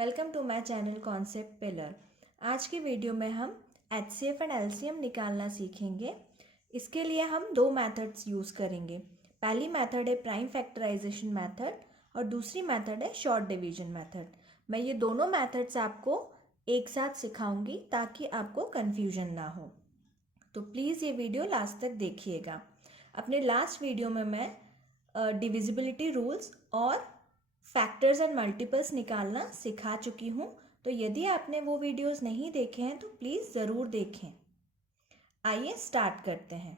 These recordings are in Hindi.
Welcome to my channel concept pillar. आज की वीडियो में हम HCF एंड LCM निकालना सीखेंगे। इसके लिए हम दो मेथड्स यूज़ करेंगे। पहली मेथड है प्राइम फैक्टराइजेशन मेथड और दूसरी मेथड है शॉर्ट डिवीजन मेथड। मैं ये दोनों मेथड्स आपको एक साथ सिखाऊंगी ताकि आपको कन्फ्यूजन ना हो। तो प्लीज़ ये वीडियो लास्ट तक देखिएगा। अपने लास्ट वीडियो में मैं डिविजिबिलिटी रूल्स और फैक्टर्स एंड मल्टीपल्स निकालना सिखा चुकी हूँ। तो यदि आपने वो वीडियोस नहीं देखे हैं तो प्लीज़ ज़रूर देखें। आइए स्टार्ट करते हैं।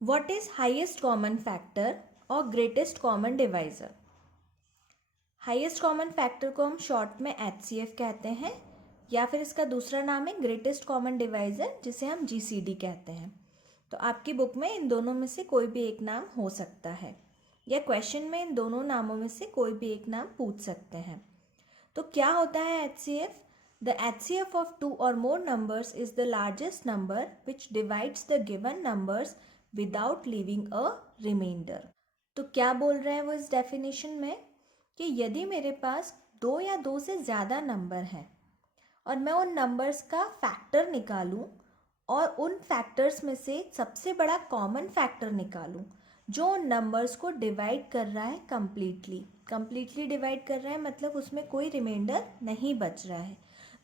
What is highest common factor और greatest common divisor? Highest common factor को हम शॉर्ट में HCF कहते हैं या फिर इसका दूसरा नाम है ग्रेटेस्ट कॉमन डिवाइज़र जिसे हम GCD कहते हैं। तो आपकी बुक में इन दोनों में से कोई भी एक नाम हो सकता है या क्वेश्चन में इन दोनों नामों में से कोई भी एक नाम पूछ सकते हैं। तो क्या होता है HCF? The HCF of two or more numbers is the largest number which divides the given numbers without leaving a remainder. तो क्या बोल रहे हैं वो इस डेफिनेशन में कि यदि मेरे पास दो या दो से ज़्यादा नंबर हैं और मैं उन नंबर्स का फैक्टर निकालूं और उन फैक्टर्स में से सबसे बड़ा कॉमन फैक्टर निकालूं जो उन नंबर्स को डिवाइड कर रहा है कंप्लीटली डिवाइड कर रहा है, मतलब उसमें कोई रिमाइंडर नहीं बच रहा है,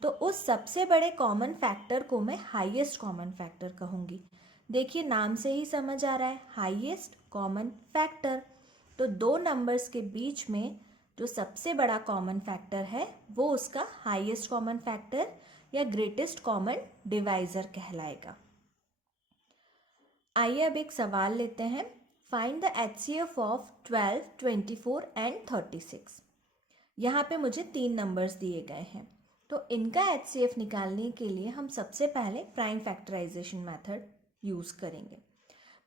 तो उस सबसे बड़े कॉमन फैक्टर को मैं हाईएस्ट कॉमन फैक्टर कहूँगी। देखिए नाम से ही समझ आ रहा है हाईएस्ट कॉमन फैक्टर। तो दो नंबर्स के बीच में जो सबसे बड़ा कॉमन फैक्टर है वो उसका हाईएस्ट कॉमन फैक्टर या ग्रेटेस्ट कॉमन डिवाइज़र कहलाएगा। आइए अब एक सवाल लेते हैं। Find the HCF of 12, 24 and 36। यहाँ पे मुझे तीन नंबर्स दिए गए हैं, तो इनका HCF निकालने के लिए हम सबसे पहले प्राइम फैक्टराइजेशन मेथड यूज़ करेंगे।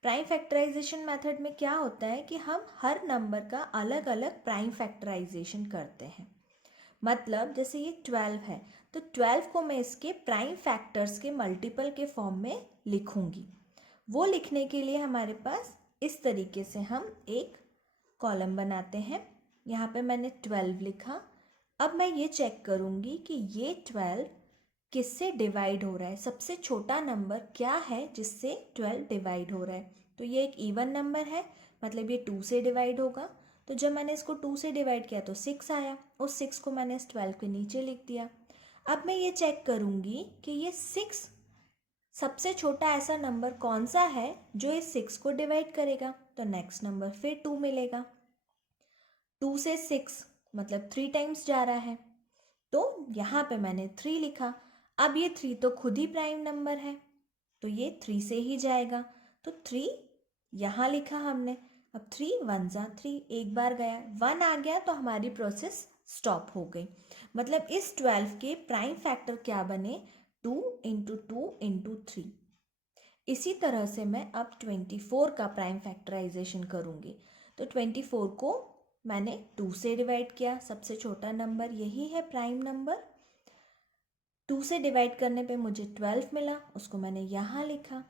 प्राइम फैक्टराइजेशन मेथड में क्या होता है कि हम हर नंबर का अलग अलग प्राइम फैक्टराइजेशन करते हैं। मतलब जैसे ये 12 है तो 12 को मैं इसके प्राइम फैक्टर्स के मल्टीपल के फॉर्म में लिखूंगी। वो लिखने के लिए हमारे पास इस तरीके से हम एक कॉलम बनाते हैं। यहाँ पे मैंने 12 लिखा। अब मैं ये चेक करूँगी कि ये 12 किससे डिवाइड हो रहा है, सबसे छोटा नंबर क्या है जिससे 12 डिवाइड हो रहा है। तो ये एक इवन नंबर है, मतलब ये 2 से डिवाइड होगा। तो जब मैंने इसको 2 से डिवाइड किया तो 6 आया, उस 6 को मैंने इस 12 के नीचे लिख दिया। अब मैं ये चेक करूँगी कि ये 6 सबसे छोटा ऐसा नंबर कौन सा है जो इस 6 को डिवाइड करेगा। तो नेक्स्ट नंबर फिर 2 मिलेगा। 2 से 6 मतलब 3 टाइम्स जा रहा है, तो यहाँ पे मैंने 3 लिखा। अब ये 3 तो खुद ही प्राइम नंबर है तो ये 3 से ही जाएगा, तो 3 यहाँ लिखा हमने। अब 3 1 जा 3, एक बार गया 1 आ गया तो हमारी प्रोसेस स्टॉप हो गई। मतलब इस 12 के प्राइम फैक्टर क्या बने, 2 इंटू 2 इंटू 3। इसी तरह से मैं अब 24 का प्राइम फैक्टराइजेशन करूँगी। तो 24 को मैंने 2 से डिवाइड किया, सबसे छोटा नंबर यही है प्राइम नंबर। 2 से डिवाइड करने पे मुझे 12 मिला, उसको मैंने यहाँ लिखा।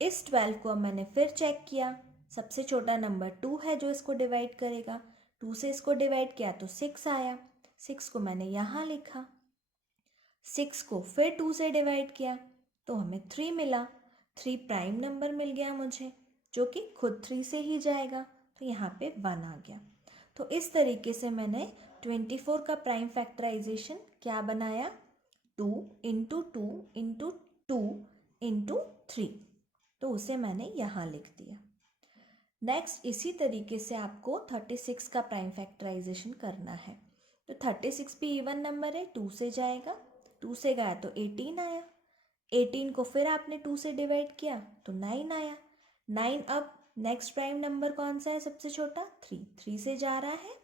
इस 12 को अब मैंने फिर चेक किया, सबसे छोटा नंबर 2 है जो इसको डिवाइड करेगा। 2 से इसको डिवाइड किया तो 6 आया, 6 को मैंने यहाँ लिखा। 6 को फिर 2 से डिवाइड किया तो हमें 3 मिला। 3 प्राइम नंबर मिल गया मुझे जो कि खुद 3 से ही जाएगा, तो यहाँ पे 1 आ गया। तो इस तरीके से मैंने 24 का प्राइम फैक्टराइजेशन क्या बनाया, 2 इंटू 2 इंटू 2 इंटू 3, तो उसे मैंने यहाँ लिख दिया। नेक्स्ट इसी तरीके से आपको 36 का प्राइम फैक्टराइजेशन करना है। तो 36 भी इवन नंबर है, 2 से जाएगा, 2 से गया तो 18 आया। 18 को फिर आपने 2 से डिवाइड किया तो 9 आया। 9 अब नेक्स्ट प्राइम नंबर कौन सा है सबसे छोटा, 3 से जा रहा है।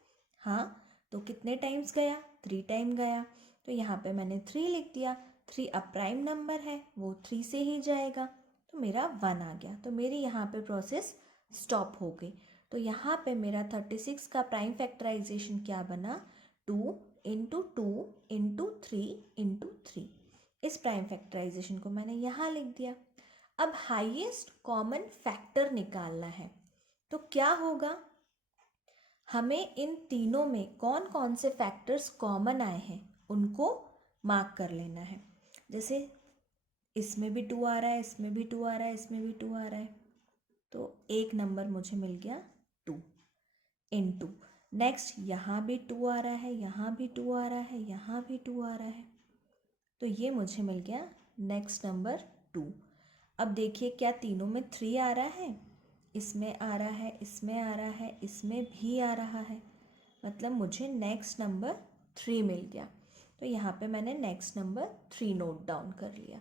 हाँ, तो कितने टाइम्स गया, 3 टाइम गया, तो यहाँ पे मैंने 3 लिख दिया। 3 अब प्राइम नंबर है, वो 3 से ही जाएगा, तो मेरा 1 आ गया। तो मेरी यहाँ पे प्रोसेस स्टॉप हो गई। तो यहाँ पे मेरा 36 का प्राइम फैक्टराइजेशन क्या बना, 2 इंटू 2 इंटू 3 इंटू 3। इस प्राइम फैक्टराइजेशन को मैंने यहाँ लिख दिया। अब हाईएस्ट कॉमन फैक्टर निकालना है, तो क्या होगा, हमें इन तीनों में कौन कौन से फैक्टर्स कॉमन आए हैं उनको मार्क कर लेना है। जैसे इसमें भी 2 आ रहा है, इसमें भी 2 आ रहा है, इसमें भी 2 आ रहा है, तो एक नंबर मुझे मिल गया 2 इनटू। नेक्स्ट यहाँ भी 2 आ रहा है, यहाँ भी 2 आ रहा है, यहाँ भी 2 आ रहा है, तो ये मुझे मिल गया नेक्स्ट नंबर 2। अब देखिए क्या तीनों में 3 आ रहा है, इसमें आ रहा है, इसमें आ रहा है, इसमें भी आ रहा है, मतलब मुझे नेक्स्ट नंबर 3 मिल गया। तो यहाँ पे मैंने नेक्स्ट नंबर 3 नोट डाउन कर लिया।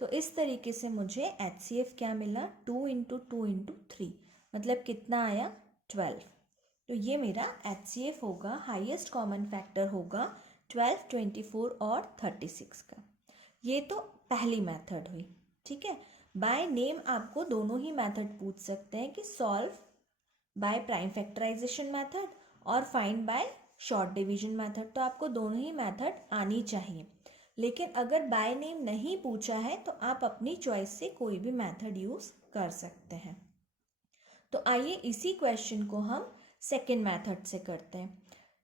तो इस तरीके से मुझे HCF क्या मिला, 2 इंटू 2 इंटू 3, मतलब कितना आया 12। तो ये मेरा HCF होगा, हाईएस्ट कॉमन फैक्टर होगा 12, 24 और 36 का। ये तो पहली मेथड हुई, ठीक है। बाय नेम आपको दोनों ही मेथड पूछ सकते हैं कि solve by prime factorization method और find by short division method, तो आपको दोनों ही मेथड आनी चाहिए। लेकिन अगर बाय नेम नहीं पूछा है तो आप अपनी चॉइस से कोई भी मेथड यूज़ कर सकते हैं। तो आइए इसी क्वेश्चन को हम सेकेंड मेथड से करते हैं,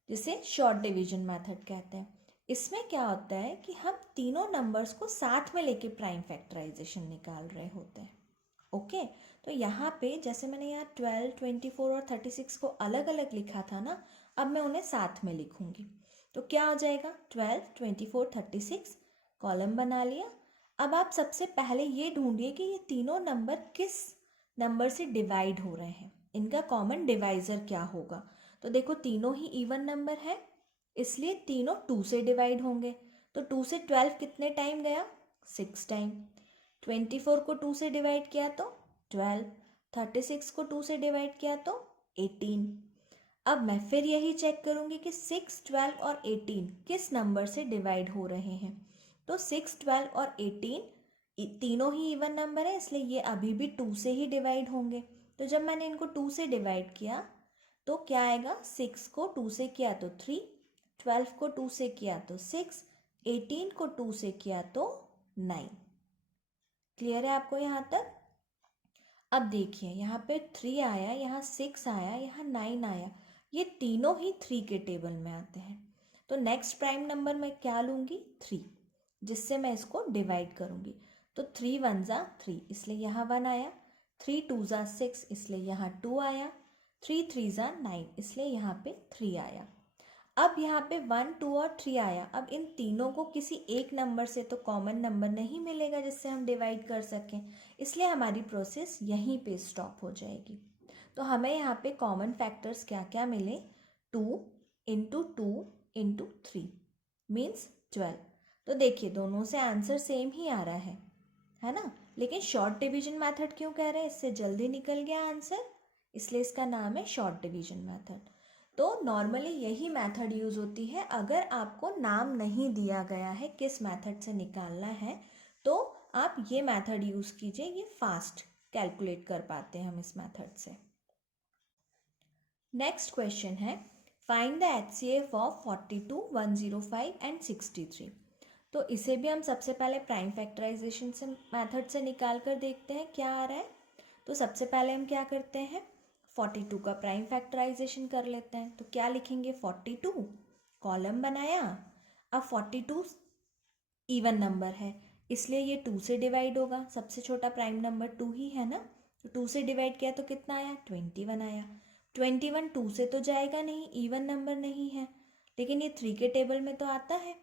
जिसे शॉर्ट डिवीजन मेथड कहते हैं। इसमें क्या होता है कि हम तीनों नंबर्स को साथ में लेके प्राइम फैक्टराइजेशन निकाल रहे होते हैं। ओके, तो यहाँ पे जैसे मैंने यहाँ 12, 24 और 36 को अलग अलग लिखा था ना, अब मैं उन्हें साथ में लिखूंगी। तो क्या हो जाएगा, 12, 24, 36, कॉलम बना लिया। अब आप सबसे पहले ये ढूंढिए कि ये तीनों नंबर किस नंबर से डिवाइड हो रहे हैं, इनका कॉमन डिवाइज़र क्या होगा। तो देखो तीनों ही इवन नंबर है, इसलिए तीनों 2 से डिवाइड होंगे। तो 2 से 12 कितने टाइम गया, 6 टाइम। 24 को 2 से डिवाइड किया तो 12, 36 को 2 से डिवाइड किया तो 18। अब मैं फिर यही चेक करूँगी कि 6, 12 और 18 किस नंबर से डिवाइड हो रहे हैं। तो 6, 12 और 18 तीनों ही इवन नंबर है, इसलिए ये अभी भी 2 से ही डिवाइड होंगे। तो जब मैंने इनको 2 से डिवाइड किया तो क्या आएगा, 6 को 2 से किया तो 3, 12 को 2 से किया तो 6, 18 को 2 से किया तो 9। क्लियर है आपको यहाँ तक? अब देखिए यहाँ पे 3 आया, यहाँ 6 आया, यहाँ 9 आया, ये तीनों ही 3 के टेबल में आते हैं। तो नेक्स्ट प्राइम नंबर मैं क्या लूँगी, 3, जिससे मैं इसको डिवाइड करूँगी। तो 3 1 ज़ा 3, इसलिए यहाँ 1 आया, 3 2 ज़ा 6, इसलिए यहाँ 2 आया, 3 3 ज़ा 9, इसलिए यहाँ पे 3 आया। अब यहाँ पे 1 2 और 3 आया। अब इन तीनों को किसी एक नंबर से तो कॉमन नंबर नहीं मिलेगा जिससे हम डिवाइड कर सकें, इसलिए हमारी प्रोसेस यहीं पे स्टॉप हो जाएगी। तो हमें यहाँ पे कॉमन फैक्टर्स क्या क्या मिले, 2 इंटू 2 इंटू 3 मीन्स 12। तो देखिए दोनों से आंसर सेम ही आ रहा है ना। लेकिन शॉर्ट डिवीजन मेथड क्यों कह रहे हैं, इससे जल्दी निकल गया आंसर, इसलिए इसका नाम है शॉर्ट डिवीजन मेथड। तो नॉर्मली यही मेथड यूज़ होती है अगर आपको नाम नहीं दिया गया है किस मेथड से निकालना है, तो आप ये मेथड यूज़ कीजिए, ये फास्ट कैलकुलेट कर पाते हैं हम इस मेथड से। नेक्स्ट क्वेश्चन है, find the HCF of 42, 105 and 63। तो इसे भी हम सबसे पहले प्राइम फैक्टराइजेशन से मेथड से निकाल कर देखते हैं क्या आ रहा है। तो सबसे पहले हम क्या करते हैं, 42 का प्राइम फैक्टराइजेशन कर लेते हैं। तो क्या लिखेंगे, 42, कॉलम बनाया। अब 42 इवन नंबर है, इसलिए ये 2 से डिवाइड होगा, सबसे छोटा प्राइम नंबर 2 ही है ना। तो 2 से डिवाइड किया तो कितना आया, 21 आया। 21 2 से तो जाएगा नहीं, इवन नंबर नहीं है, लेकिन ये 3 के टेबल में तो आता है।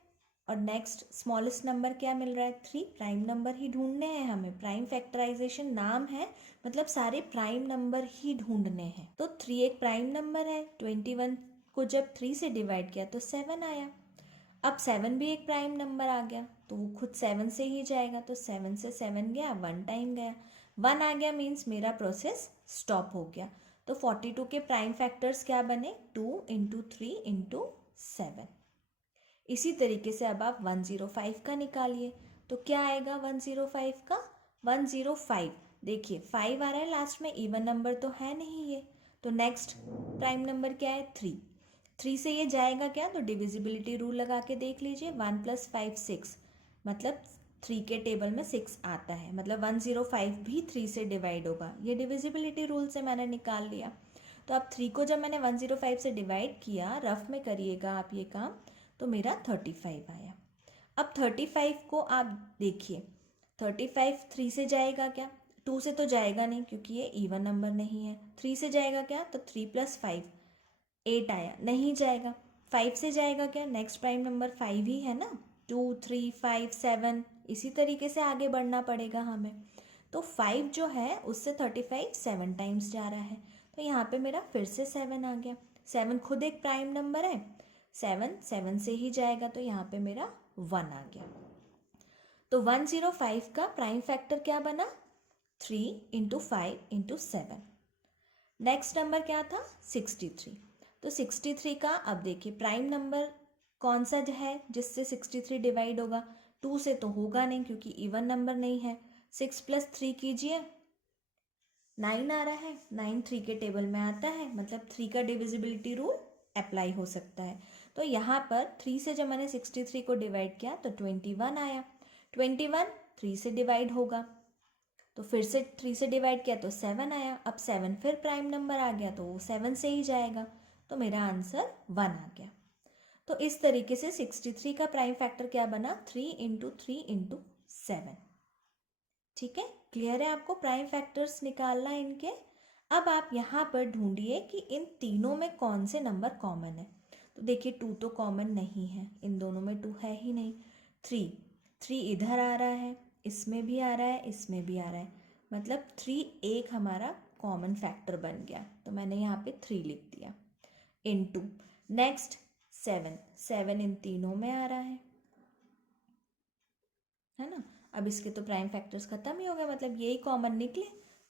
और नेक्स्ट स्मॉलेस्ट नंबर क्या मिल रहा है, 3, प्राइम नंबर ही ढूंढने हैं हमें, प्राइम फैक्टराइजेशन नाम है, मतलब सारे प्राइम नंबर ही ढूंढने हैं। तो 3 एक प्राइम नंबर है, 21 को जब 3 से डिवाइड किया तो 7 आया। अब 7 भी एक प्राइम नंबर आ गया, तो वो खुद 7 से ही जाएगा, तो 7 से 7 गया, 1 टाइम गया, 1 आ गया, मीन्स मेरा प्रोसेस स्टॉप हो गया। तो 42 के प्राइम फैक्टर्स क्या बने, 2 इंटू 3 इंटू 7। इसी तरीके से अब आप 105 का निकालिए। तो क्या आएगा 105 का, 105, देखिए 5 आ रहा है लास्ट में, इवन नंबर तो है नहीं ये। तो नेक्स्ट प्राइम नंबर क्या है, 3, 3 से ये जाएगा क्या, तो डिविजिबिलिटी रूल लगा के देख लीजिए, 1 + 5 6, मतलब 3 के टेबल में 6 आता है, मतलब 105 भी 3 से डिवाइड होगा, ये डिविजिबिलिटी रूल से मैंने निकाल लिया। तो अब 3 को जब मैंने 105 से डिवाइड किया, रफ में करिएगा आप ये काम, तो मेरा 35 आया। अब 35 को आप देखिए, 35 3 से जाएगा क्या? 2 से तो जाएगा नहीं क्योंकि ये इवन नंबर नहीं है। 3 से जाएगा क्या? तो 3 + 5 8 आया, नहीं जाएगा। 5 से जाएगा क्या? नेक्स्ट प्राइम नंबर 5 ही है ना। 2 3 5 7 इसी तरीके से आगे बढ़ना पड़ेगा हमें। तो 5 जो है उससे 35 7 टाइम्स जा रहा है, तो यहाँ पे मेरा फिर से 7 आ गया। 7 खुद एक प्राइम नंबर है, 7 7 से ही जाएगा, तो यहाँ पे मेरा 1 आ गया। तो 105 का प्राइम फैक्टर क्या बना? 3 × 5 × 7। नेक्स्ट नंबर क्या था? 63। तो 63 का अब देखिए प्राइम नंबर कौन सा है जिससे 63 डिवाइड होगा? 2 से तो होगा नहीं क्योंकि इवन नंबर नहीं है। 6 + 3 कीजिए, 9 आ रहा है। 9 3 के टेबल में आता है, मतलब 3 का डिविजिबिलिटी रूल अप्लाई हो सकता है। तो यहाँ पर 3 से जब मैंने 63 को डिवाइड किया तो 21 आया। 21 3 से डिवाइड होगा, तो फिर से 3 से डिवाइड किया तो 7 आया। अब 7 फिर प्राइम नंबर आ गया तो वो 7 से ही जाएगा, तो मेरा आंसर 1 आ गया। तो इस तरीके से 63 का प्राइम फैक्टर क्या बना? 3 × 3 × 7। ठीक है, क्लियर है आपको प्राइम फैक्टर्स निकालना इनके। अब आप यहाँ पर ढूंढिए कि इन तीनों में कौन से नंबर कॉमन है। तो देखिए 2 तो कॉमन नहीं है, इन दोनों में 2 है ही नहीं। 3 इधर आ रहा है, इसमें भी आ रहा है, इसमें भी आ रहा है, मतलब 3 एक हमारा कॉमन फैक्टर बन गया, तो मैंने यहाँ पे 3 लिख दिया। इनटू नेक्स्ट 7 इन तीनों में आ रहा है ना। अब इसके तो प्राइम फैक्टर्स खत्म ही हो गए, मतलब यही कॉमन निकले।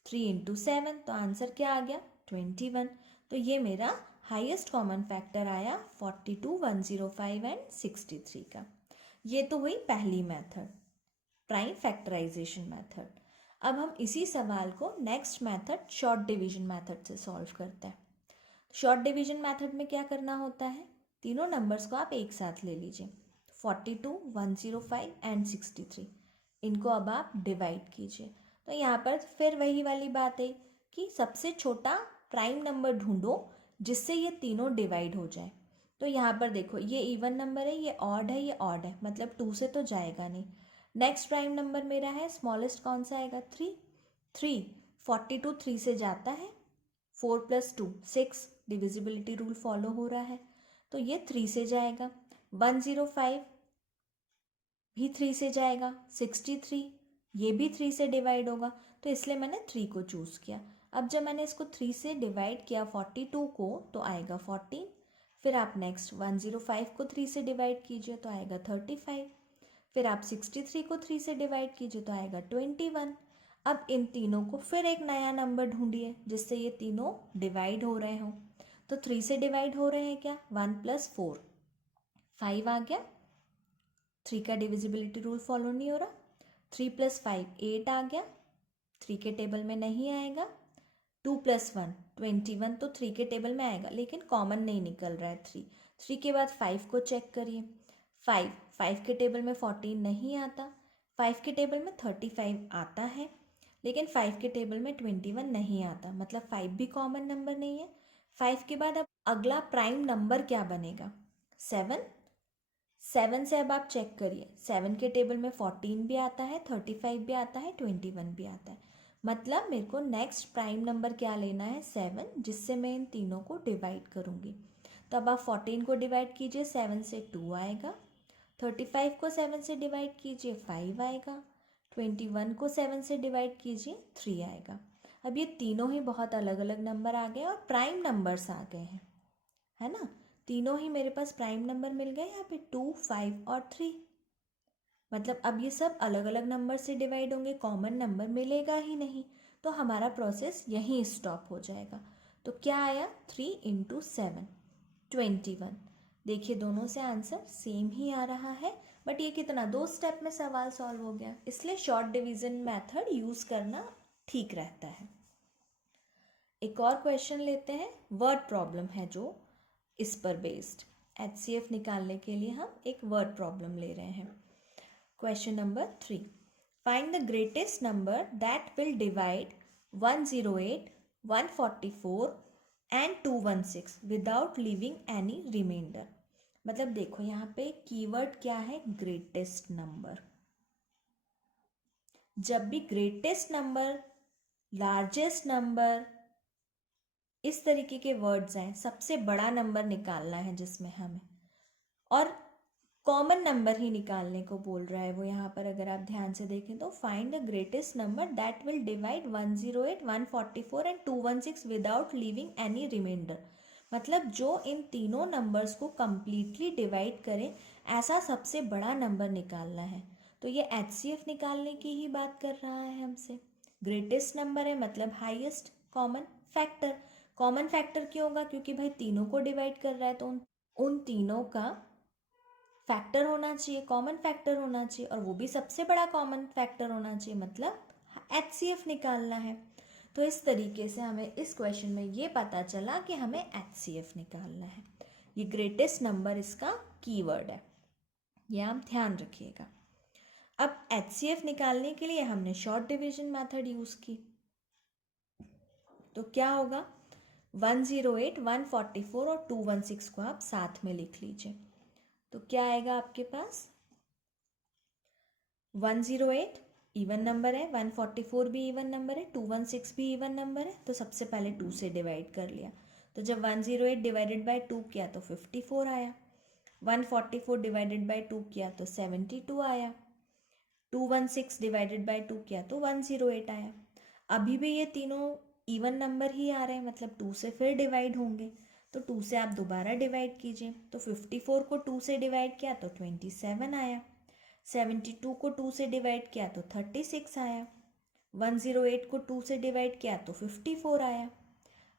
3 × 7, तो आंसर क्या आ गया? 21। तो ये मेरा हाईएस्ट कॉमन फैक्टर आया 42, 105 एंड 63 का। ये तो हुई पहली मेथड, प्राइम फैक्टराइजेशन मेथड। अब हम इसी सवाल को next method short division method से सॉल्व करते हैं। शॉर्ट डिवीजन मेथड में क्या करना होता है? तीनों नंबर्स को आप एक साथ ले लीजिए, 42, 105 एंड 63। इनको अब आप डिवाइड कीजिए। तो यहाँ पर फिर वही वाली बात है कि सबसे छोटा प्राइम नंबर ढूंढो जिससे ये तीनों डिवाइड हो जाए। तो यहाँ पर देखो ये इवन नंबर है, ये ऑड है, ये ऑड है, मतलब 2 से तो जाएगा नहीं। नेक्स्ट प्राइम नंबर मेरा है स्मॉलेस्ट, कौन सा आएगा? 3। 42 3 से जाता है, 4 + 2 6, डिविजिबिलिटी रूल फॉलो हो रहा है, तो ये 3 से जाएगा। 105 भी 3 से जाएगा। 63 ये भी 3 से डिवाइड होगा, तो इसलिए मैंने 3 को चूज़ किया। अब जब मैंने इसको 3 से डिवाइड किया 42 को, तो आएगा 14। फिर आप नेक्स्ट 105 को 3 से डिवाइड कीजिए तो आएगा 35। फिर आप 63 को 3 से डिवाइड कीजिए तो आएगा 21। अब इन तीनों को फिर एक नया नंबर ढूंढिए जिससे ये तीनों डिवाइड हो रहे हों। तो 3 से डिवाइड हो रहे हैं क्या? 1 + 4 5 आ गया। 3 का डिविजिबिलिटी रूल फॉलो नहीं हो रहा। 3 + 5 8 आ गया, 3 के टेबल में नहीं आएगा। 2 + 1 21, तो 3 के टेबल में आएगा लेकिन कॉमन नहीं निकल रहा है 3। 3 के बाद 5 को चेक करिए, 5 के टेबल में 14 नहीं आता, 5 के टेबल में 35 आता है, लेकिन 5 के टेबल में 21 नहीं आता, मतलब 5 भी कॉमन नंबर नहीं है। 5 के बाद अब अगला प्राइम नंबर क्या बनेगा? 7। 7 से अब आप चेक करिए, 7 के टेबल में 14 भी आता है, 35 भी आता है, 21 भी आता है, मतलब मेरे को नेक्स्ट प्राइम नंबर क्या लेना है? 7, जिससे मैं इन तीनों को डिवाइड करूँगी। तो अब आप 14 को डिवाइड कीजिए, 7 से 2 आएगा। 35 को 7 से डिवाइड कीजिए, 5 आएगा। 21 को 7 से डिवाइड कीजिए, 3 आएगा। अब ये तीनों ही बहुत अलग अलग नंबर आ गए और प्राइम नंबर्स आ गए हैं, है ना। तीनों ही मेरे पास प्राइम नंबर मिल गए यहाँ पे, 2 5 और 3। मतलब अब ये सब अलग अलग नंबर से डिवाइड होंगे, कॉमन नंबर मिलेगा ही नहीं, तो हमारा प्रोसेस यहीं स्टॉप हो जाएगा। तो क्या आया? 3 × 7 21। देखिए दोनों से आंसर सेम ही आ रहा है, बट ये कितना 2 स्टेप में सवाल सॉल्व हो गया, इसलिए शॉर्ट डिवीजन मेथड यूज़ करना ठीक रहता है। एक और क्वेश्चन लेते हैं, वर्ड प्रॉब्लम है जो इस पर बेस्ड। HCF निकालने के लिए हम एक वर्ड प्रॉब्लम ले रहे हैं। Question number 3, find the greatest number that will divide 108, 144 and 216 without leaving any reminder. मतलब देखो यहाँ पे कीवर्ड क्या है, ग्रेटेस्ट नंबर। जब भी ग्रेटेस्ट नंबर, लार्जेस्ट नंबर, इस तरीके के वर्ड्स आए, सबसे बड़ा नंबर निकालना है जिसमें हमें, और कॉमन नंबर ही निकालने को बोल रहा है वो यहाँ पर। अगर आप ध्यान से देखें तो find the greatest number that will divide 108, 144 and 216 without leaving any reminder. मतलब जो इन तीनों नंबर्स को कंप्लीटली डिवाइड करे, ऐसा सबसे बड़ा नंबर निकालना है। तो ये HCF निकालने की ही बात कर रहा है हमसे। ग्रेटेस्ट नंबर है मतलब highest common factor. Common factor क्यों होगा, क्योंकि भाई तीनों को डिवाइड कर रहा है, तो उन तीनों का फैक्टर होना चाहिए, कॉमन फैक्टर होना चाहिए, और वो भी सबसे बड़ा कॉमन फैक्टर होना चाहिए, मतलब HCF निकालना है। तो इस तरीके से हमें इस क्वेश्चन में ये पता चला कि हमें HCF निकालना है। ये ग्रेटेस्ट नंबर इसका कीवर्ड है, ये आप ध्यान रखिएगा। अब HCF निकालने के लिए हमने शॉर्ट डिवीजन मेथड यूज़ की, तो क्या होगा, 108, 144 और 216 को आप साथ में लिख लीजिए। तो क्या आएगा आपके पास, 108 इवन नंबर है, 144 भी इवन नंबर है, 216 भी इवन नंबर है, तो सबसे पहले 2 से डिवाइड कर लिया। तो जब 108 डिवाइडेड बाय 2 किया तो 54 आया, 144 डिवाइडेड बाय 2 किया तो 72 आया, 216 डिवाइडेड बाय 2 किया तो 108 आया। अभी भी ये तीनों इवन नंबर ही आ रहे हैं, मतलब 2 से फिर डिवाइड होंगे, तो 2 से आप दोबारा डिवाइड कीजिए। तो 54 को 2 से डिवाइड किया तो 27 आया, 72 को 2 से डिवाइड किया तो 36 आया, 108 को 2 से डिवाइड किया तो 54 आया।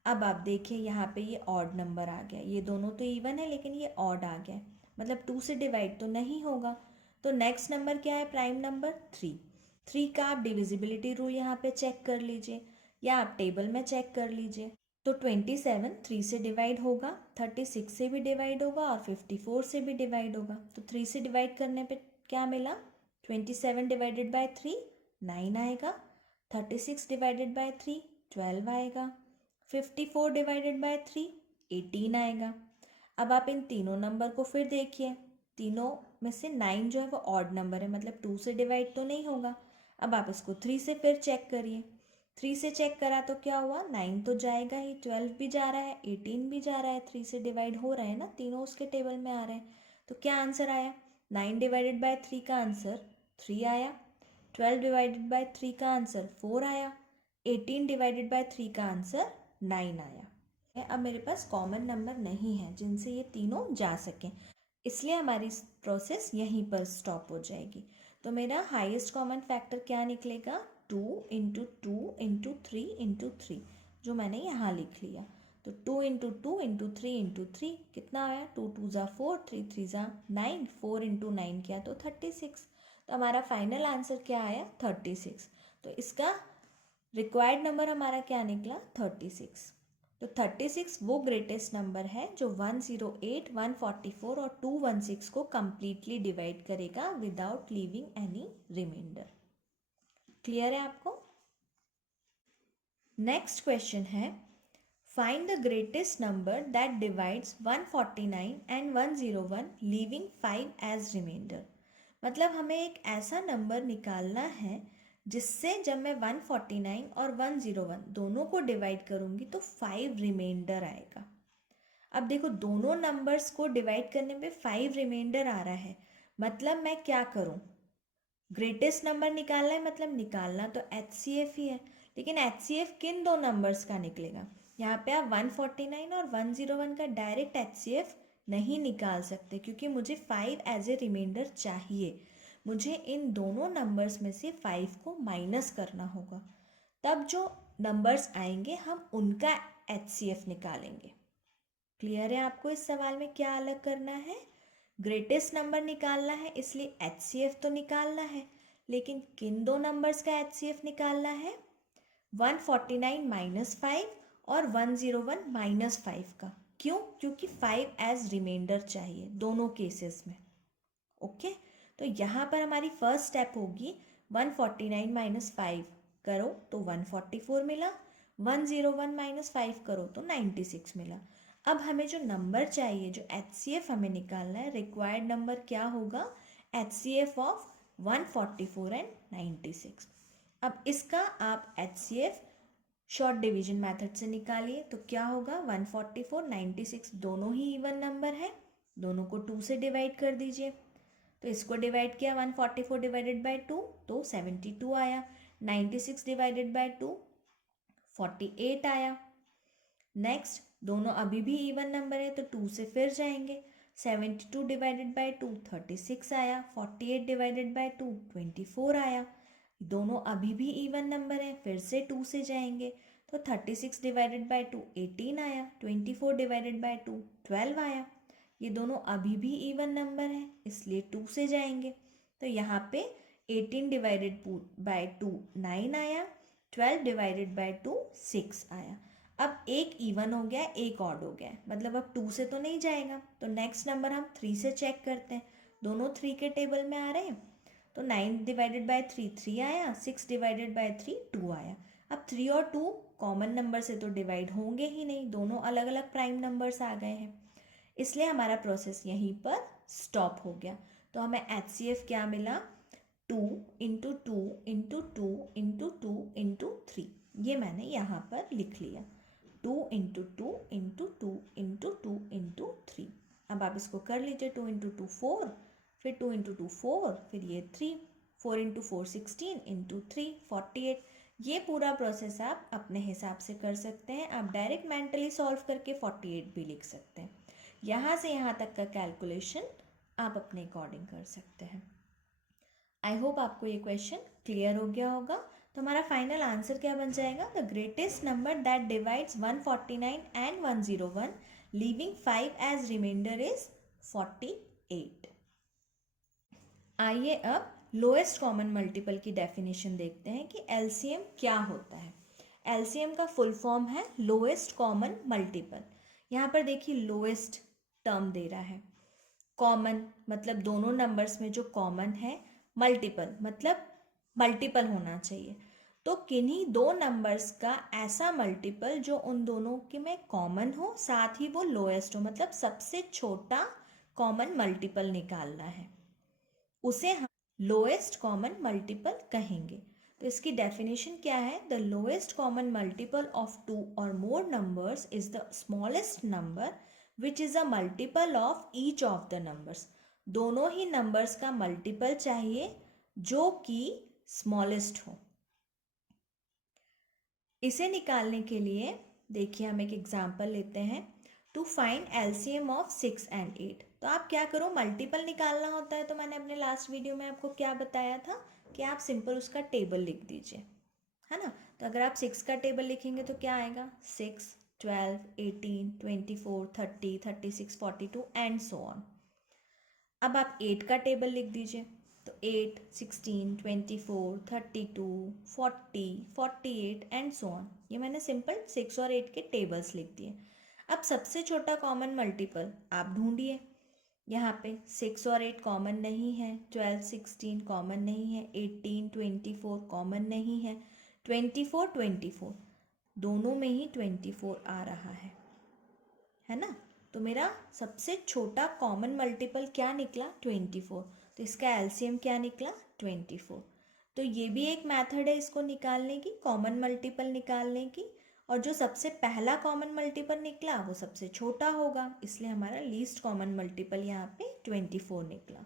अब आप देखिए यहाँ पे ये ऑड नंबर आ गया, ये दोनों तो इवन है लेकिन ये ऑड आ गया, मतलब 2 से डिवाइड तो नहीं होगा। तो नेक्स्ट नंबर क्या है, प्राइम नंबर 3 का आप डिविजिबिलिटी रूल यहाँ पे चेक कर लीजिए, या आप टेबल में चेक कर लीजिए। तो 27 3 से डिवाइड होगा, 36 से भी डिवाइड होगा और 54 से भी डिवाइड होगा। तो 3 से डिवाइड करने पे क्या मिला, 27 डिवाइडेड बाय 3 9 आएगा, 36 डिवाइडेड बाय 3 12 आएगा, 54 डिवाइडेड बाय 3 18 आएगा। अब आप इन तीनों नंबर को फिर देखिए, तीनों में से 9 जो है वो ऑड नंबर है, मतलब 2 से डिवाइड तो नहीं होगा। अब आप इसको 3 से फिर चेक करिए, 3 से चेक करा तो क्या हुआ, 9 तो जाएगा ही, 12 भी जा रहा है, 18 भी जा रहा है, 3 से डिवाइड हो रहे हैं ना, तीनों उसके टेबल में आ रहे हैं। तो क्या आंसर आया, 9 डिवाइडेड बाय 3 का आंसर 3 आया, 12 डिवाइडेड बाय 3 का आंसर 4 आया, 18 डिवाइडेड बाय 3 का आंसर 9 आया। अब मेरे पास कॉमन नंबर नहीं है जिनसे ये तीनों जा सकें, इसलिए हमारी प्रोसेस यहीं पर स्टॉप हो जाएगी। तो मेरा हाईएस्ट कॉमन फैक्टर क्या निकलेगा, 2 इंटू 2 इंटू 3 इंटू 3, जो मैंने यहाँ लिख लिया। तो 2 इंटू 2 इंटू 3 इंटू 3 कितना आया, 2 2 ज़ा 4, 3 3 ज़ा 9, 4 इंटू 9 किया तो 36। तो हमारा फाइनल आंसर क्या आया, 36। तो इसका रिक्वायर्ड नंबर हमारा क्या निकला, 36। तो 36 वो ग्रेटेस्ट नंबर है जो 108, 144 और 216 को कंप्लीटली डिवाइड करेगा without leaving any reminder. Clear है आपको। नेक्स्ट क्वेश्चन है, find the greatest number that divides 149 and 101 leaving 5 as reminder. मतलब हमें एक ऐसा नंबर निकालना है जिससे जब मैं 149 और 101 दोनों को डिवाइड करूँगी तो 5 रिमाइंडर आएगा। अब देखो दोनों नंबर्स को डिवाइड करने पे 5 रिमाइंडर आ रहा है, मतलब मैं क्या करूँ, ग्रेटेस्ट नंबर निकालना है, मतलब निकालना तो HCF ही है, लेकिन HCF किन दो नंबर्स का निकलेगा। यहाँ पे आप 149 और 101 का डायरेक्ट HCF नहीं निकाल सकते, क्योंकि मुझे 5 एज ए रिमाइंडर चाहिए। मुझे इन दोनों नंबर्स में से 5 को माइनस करना होगा, तब जो नंबर्स आएंगे हम उनका HCF निकालेंगे। क्लियर है आपको इस सवाल में क्या अलग करना है, ग्रेटेस्ट नंबर निकालना है इसलिए HCF तो निकालना है, लेकिन किन दो नंबर्स का HCF निकालना है, 149 माइनस 5 और 101 माइनस 5 का। क्यों, क्योंकि 5 एज रिमाइंडर चाहिए दोनों केसेस में। ओके, तो यहाँ पर हमारी फर्स्ट स्टेप होगी 149 माइनस 5 करो तो 144 मिला, 101 माइनस 5 करो तो 96 मिला। अब हमें जो नंबर चाहिए, जो HCF हमें निकालना है, रिक्वायर्ड नंबर क्या होगा, HCF ऑफ 144 एंड 96। अब इसका आप HCF शॉर्ट डिवीजन मेथड से निकालिए तो क्या होगा, 144 96 दोनों ही इवन नंबर है, दोनों को 2 से डिवाइड कर दीजिए। तो इसको डिवाइड किया 144 डिवाइडेड बाय 2 तो 72 आया, 96 डिवाइडेड बाय 2 48 आया। नेक्स्ट दोनों अभी भी इवन नंबर है तो 2 से फिर जाएंगे, 72 डिवाइडेड बाय 2 36 आया, 48 डिवाइडेड बाय 2 24 आया। दोनों अभी भी इवन नंबर है, फिर से 2 से जाएंगे तो 36 डिवाइडेड बाय 2 18 आया, 24 डिवाइडेड बाय 2 12 आया। ये दोनों अभी भी इवन नंबर है इसलिए 2 से जाएंगे तो यहाँ पे 18 डिवाइडेड बाय 2 9 आया, 12 डिवाइडेड बाय 2 6 आया। अब एक इवन हो गया, एक ऑड हो गया, मतलब अब 2 से तो नहीं जाएगा तो नेक्स्ट नंबर हम 3 से चेक करते हैं। दोनों 3 के टेबल में आ रहे हैं तो 9 डिवाइडेड बाय 3 3 आया, 6 डिवाइडेड बाय 3 2 आया। अब 3 और 2 कॉमन नंबर से तो डिवाइड होंगे ही नहीं, दोनों अलग अलग प्राइम नंबर्स आ गए हैं, इसलिए हमारा प्रोसेस यहीं पर स्टॉप हो गया। तो हमें HCF क्या मिला, 2 इंटू 2 इंटू 2 इंटू 2 इंटू 3। ये मैंने यहाँ पर लिख लिया, 2 इंटू 2 इंटू 2 इंटू 2 इंटू 3। अब आप इसको कर लीजिए, 2 इंटू 2 4, फिर 2 इंटू 2 4, फिर ये 3, 4 इंटू 4 16 इंटू 3 48। ये पूरा प्रोसेस आप अपने हिसाब से कर सकते हैं, आप डायरेक्ट मेंटली सॉल्व करके 48 भी लिख सकते हैं। यहाँ से यहाँ तक का कैलकुलेशन आप अपने अकॉर्डिंग कर सकते हैं। आई होप आपको ये क्वेश्चन क्लियर हो गया होगा। तो हमारा फाइनल आंसर क्या बन जाएगा, the greatest number that divides 149 and 101 leaving 5 as reminder is 48। आइए अब लोएस्ट कॉमन मल्टीपल की डेफिनेशन देखते हैं कि एलसीएम क्या होता है। एलसीएम का फुल फॉर्म है लोएस्ट कॉमन मल्टीपल। यहाँ पर देखिए लोएस्ट टर्म दे रहा है, कॉमन मतलब दोनों नंबर्स में जो कॉमन है, मल्टीपल मतलब मल्टीपल होना चाहिए। तो किन्हीं दो नंबर्स का ऐसा मल्टीपल जो उन दोनों के में कॉमन हो, साथ ही वो लोएस्ट हो, मतलब सबसे छोटा कॉमन मल्टीपल निकालना है, उसे हम लोएस्ट कॉमन मल्टीपल कहेंगे। तो इसकी डेफिनेशन क्या है, the lowest common multiple of 2 और more numbers is the smallest number which is a multiple of each of the numbers. दोनों ही नंबर्स का मल्टीपल चाहिए जो कि स्मॉलेस्ट हो। इसे निकालने के लिए देखिए हम एक एग्जाम्पल लेते हैं, to find LCM of 6 and 8। तो आप क्या करो, मल्टीपल निकालना होता है तो मैंने अपने लास्ट वीडियो में आपको क्या बताया था कि आप सिंपल उसका टेबल लिख दीजिए, है ना। तो अगर आप 6 का टेबल लिखेंगे तो क्या आएगा, 6 12 18 24 30 36 42 एंड सो ऑन। अब आप 8 का टेबल लिख दीजिए, तो 8 16 24 32 40 48 एंड सो ऑन। ये मैंने सिंपल 6 और 8 के टेबल्स लिख दिए। अब सबसे छोटा कॉमन मल्टीपल आप ढूंढिए। यहाँ पे 6 और 8 कॉमन नहीं है, 12 16 कॉमन नहीं है, 18 24 कॉमन नहीं है, 24 24 दोनों में ही 24 आ रहा है ना। तो मेरा सबसे छोटा कॉमन मल्टीपल क्या निकला, 24। तो इसका एलसीएम क्या निकला, 24। तो ये भी एक मेथड है इसको निकालने की, कॉमन मल्टीपल निकालने की। और जो सबसे पहला कॉमन मल्टीपल निकला वो सबसे छोटा होगा, इसलिए हमारा लीस्ट कॉमन मल्टीपल यहाँ पे 24 निकला।